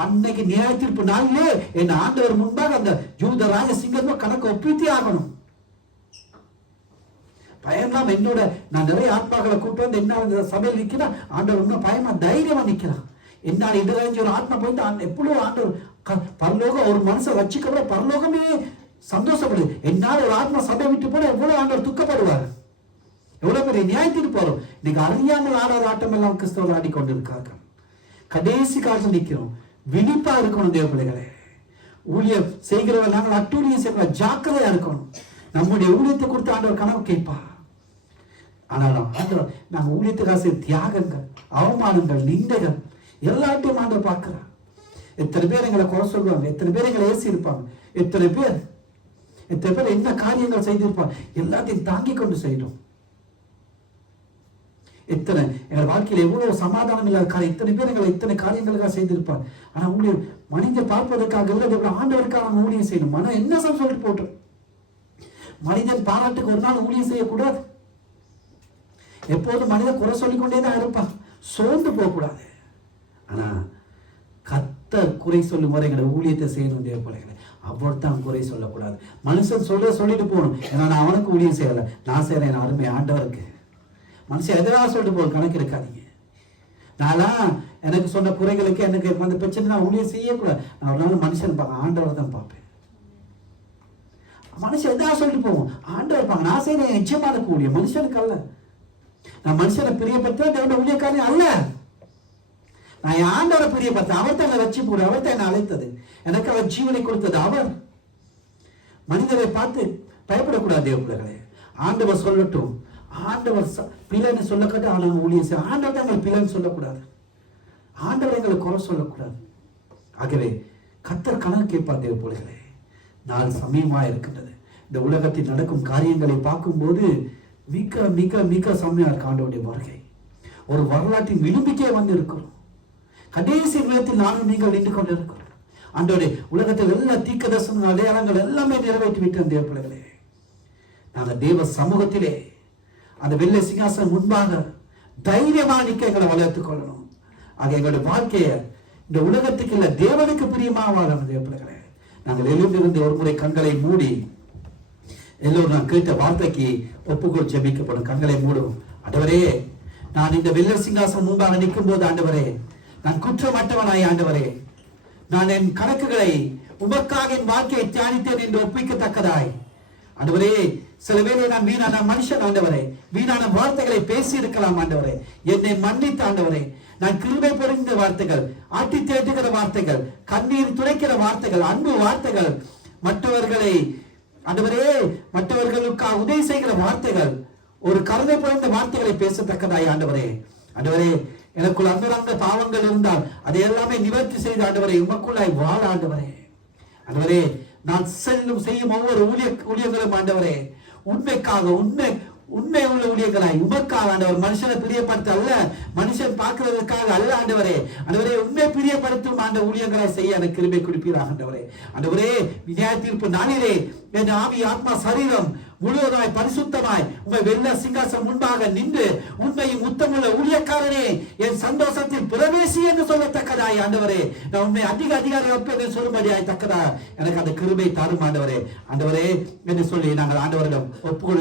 அன்னைக்கு நியாய தீர்ப்பு நாளிலே என் ஆண்டவர் முன்பாக அந்த யூத ராஜ சிங்கத்தை கணக்கு ஒப்பித்தே ஆகணும். பயம்லாம் என்னோட நான் நிறைய ஆத்மாக்களை கூப்பிட்டு வந்து என்ன சபையில் நிற்கிறேன், ஆண்டவர் இன்னும் பயமா தைரியமா நிற்கிறான். என்னால் இடராஞ்சி ஒரு ஆத்மா போயிட்டு எப்படியோ ஆண்டவர் பரலோகம் ஒரு மனுஷன் வச்சுக்க பரலோகமே சந்தோஷப்படுது. என்னால் ஒரு ஆத்மா சபை விட்டு போன எவ்வளவு ஆண்டவர் துக்கப்படுவார், எவ்வளவு பெரிய நியாயத்திற்கு போறோம். இன்னைக்கு அறியாமல் ஆடாத ஆட்டம் எல்லாம் கிறிஸ்தவர்கள் ஆடிக்கொண்டிருக்கார்கள். கடைசி காலத்தில் நிற்கிறோம். விழிப்பா இருக்கணும் தேவ பிள்ளைகளே. ஊழியர் செய்கிறவர்கள் நாங்கள் அட்டூழியம் செய்ய ஜாக்கிரதையா இருக்கணும். நம்முடைய ஊழியத்தை கொடுத்து ஆண்டவர் கனவு கேட்பா. ஆனாலும் ஆண்டவர் நாங்க ஊழியத்துக்காக செய்ய தியாகங்கள், அவமானங்கள், நிந்தைகள் எல்லாத்தையும் ஆண்டவர் பார்க்கிறார். எத்தனை பேர் எங்களை குறை சொல்லுவாங்க, எத்தனை பேர் எங்களை ஏசி இருப்பாங்க, எத்தனை பேர் என்ன காரியங்கள் செய்திருப்பாங்க, எல்லாத்தையும் தாங்கி கொண்டு செய்யணும். எத்தனை எங்கள் வாழ்க்கையில் எவ்வளவு சமாதானம் இல்லாத காரியம், இத்தனை பேர் எங்களை இத்தனை காரியங்களுக்காக செய்திருப்பார். ஆனா ஊழியர் மனிதன் பார்ப்பதற்காக இல்லை, ஆண்டவருக்காக நம்ம ஊழியம் செய்யணும். மனம் என்ன சொல்லிட்டு போட்டோம். மனிதன் பாராட்டுக்கு ஒரு நாள் ஊழியம் செய்யக்கூடாது. எப்போதும் மனிதன் குறை சொல்லிக்கொண்டேதான் இருப்பான், சோர்ந்து போகக்கூடாது. ஆனா கர்த்தர் குறை சொல்லும் வரை எங்களை ஊழியத்தை செய்யணும் தேவ பிள்ளைகளை. அவ்வளவுதான் குறை சொல்லக்கூடாது. மனுஷன் சொல்லிட்டு போகணும், ஏன்னா நான் அவனுக்கு ஊழியம் செய்யலை, நான் செய்யறேன் என் அருமை ஆண்டவருக்கு. மனுஷன் எதிராக சொல்லிட்டு போக கணக்கு இருக்காதீங்க. நான்லாம் எனக்கு சொன்ன குறைகளுக்கு எனக்கு அந்த பிரச்சனை நான் ஊழியம் செய்யக்கூடாது. நான் ஒரு நாள் மனுஷன் பார்க்க ஆண்டவர் தான் பார்ப்பேன். மனுஷன் எதாவது சொல்லிட்டு போவோம், ஆண்டவர் பார்க்க. நான் செய்யறேன் நிச்சயமான ஊழியம், மனுஷனுக்கு அல்ல. நான் மனுஷனை பிரியப்பட்ட தேவனுடைய ஊழியக்காரன் அல்ல. நான் என் ஆண்டவரை பிரியப்பட்ட. அவர் தான் என்னை வச்சு போடு, அவர் தான் என்னை அழைத்தது, எனக்கு அவர் ஜீவனை கொடுத்தது அவர். மனிதரை பார்த்து பயப்படக்கூடாது தேவ பிள்ளைகளே. ஆண்டவர் சொல்லட்டும், ஆண்டவர் பிள்ளைன்னு சொல்லக்கூடாது. ஆனால் ஊழியம் செய்ய ஆண்டவர் தான் எங்களை பிள்ளைன்னு சொல்லக்கூடாது, ஆண்டவர் எங்களை குறை சொல்லக்கூடாது. ஆகவே கர்த்தர் கணக்கு கேட்பார் தேவ பிள்ளைகளே. நாள் சமயமா இருக்கின்றது. இந்த உலகத்தில் நடக்கும் காரியங்களை பார்க்கும்போது மிக மிக மிக சமயம் இருக்கு ஆண்டவருடைய வருகை. ஒரு வரலாற்றின் விளிம்புக்கே வந்து இருக்கிறோம். கடைசி நேரத்தில் நானும் நீங்கள் நின்று கொண்டு இருக்கிறோம். ஆண்டவருடைய உலகத்தில் எல்லா தீர்க்கதரிசன அடையாளங்கள் எல்லாமே நிறைவேற்றி விட்டோம் தேவ பிள்ளைகளே. நாங்கள் தேவ சமூகத்திலே அந்த வெள்ளை சிங்காசனம் முன்பாக தைரியமாக நிற்க எங்களை வளர்த்துக் கொள்ளணும். ஆக எங்களுடைய வாழ்க்கையை இந்த உலகத்துக்கு இல்ல தேவனுக்கு பிரியமாக வாழணும் தேவ பிள்ளைகளே. நாங்கள் எழுந்திருந்து ஒரு முறை கண்களை மூடி எல்லோரும் நான் கேட்ட வார்த்தைக்கு ஒப்புக்கொள் ஜெபிக்கப்படும். கண்களை மூடும். ஆண்டவரே, நான் இந்த வெள்ளை சிங்காசனம் முன்பாக நிற்கும் போது ஆண்டவரே, நான் குற்றமற்றவனாய் ஆண்டவரே, நான் என் கணக்குகளை உமக்காக என் வாழ்க்கையை தியானித்தேன் என்று ஒப்பிக்கத்தக்கதாய் ஆண்டவரே, சில வேளை நான் வீணான மனுஷன் ஆண்டவரே, வீணான வார்த்தைகளை பேசி இருக்கலாம் ஆண்டவரே, என்னை மன்னித்த ஆண்டவரே. நான் கிருபை பொருந்த வார்த்தைகள், ஆட்டி தேற்றுகிற வார்த்தைகள், கண்ணீர் துடைக்கிற வார்த்தைகள், அன்பு வார்த்தைகள், மற்றவர்களை ஆண்டவரே மற்றவர்களுக்காக உதவி செய்கிற வார்த்தைகள், ஒரு கருணை பொருந்த வார்த்தைகளை பேசத்தக்கதாய் ஆண்டவரே. ஆண்டவரே, எனக்குள் அந்த பாவங்கள் இருந்தால் அதை எல்லாமே நிவர்த்தி செய்த ஆண்டவரே, உமக்குள்ளாய் வாழ ஆண்டவரே. ஆண்டவரே, நான் செய்யும் ஒவ்வொரு ஊழியர்களும் ஆண்டவரே உண்மைக்காக உண்மை உள்ள ஊழியர்களாய் உமக்காக ஆண்டவர், மனுஷனை பிரியப்படுத்த அல்ல, மனுஷன் பார்க்கிறதுக்காக அல்ல ஆண்டவரே. ஆண்டவரே, உண்மை பிரியப்படுத்தும் ஆண்ட ஊழியர்களாய் செய்ய எனக்கு கிருபை கொடுப்பீராக ஆண்டவரே. ஆண்டவரே, நியாய தீர்ப்பு நாளிலே என் ஆவி ஆத்மா சரீரம் முழுவதாய் பரிசுத்தமாய் உண்மை வெள்ள சிங்காசனம் முன்பாக நின்று உண்மையும் உத்தமுள்ள ஊழியக்காரனே என் சந்தோஷத்தில் பிரவேசி என்று சொல்லத்தக்கதாய் ஆண்டவரே, நான் உண்மை அதிகாரி சொல்லும்படியாய் தக்கதா எனக்கு அந்த கிருபை தாரும் ஆண்டவரே. ஆண்டவரே என்று சொல்லி நாங்கள் ஆண்டவரிடம் ஒப்புக்கொள்ள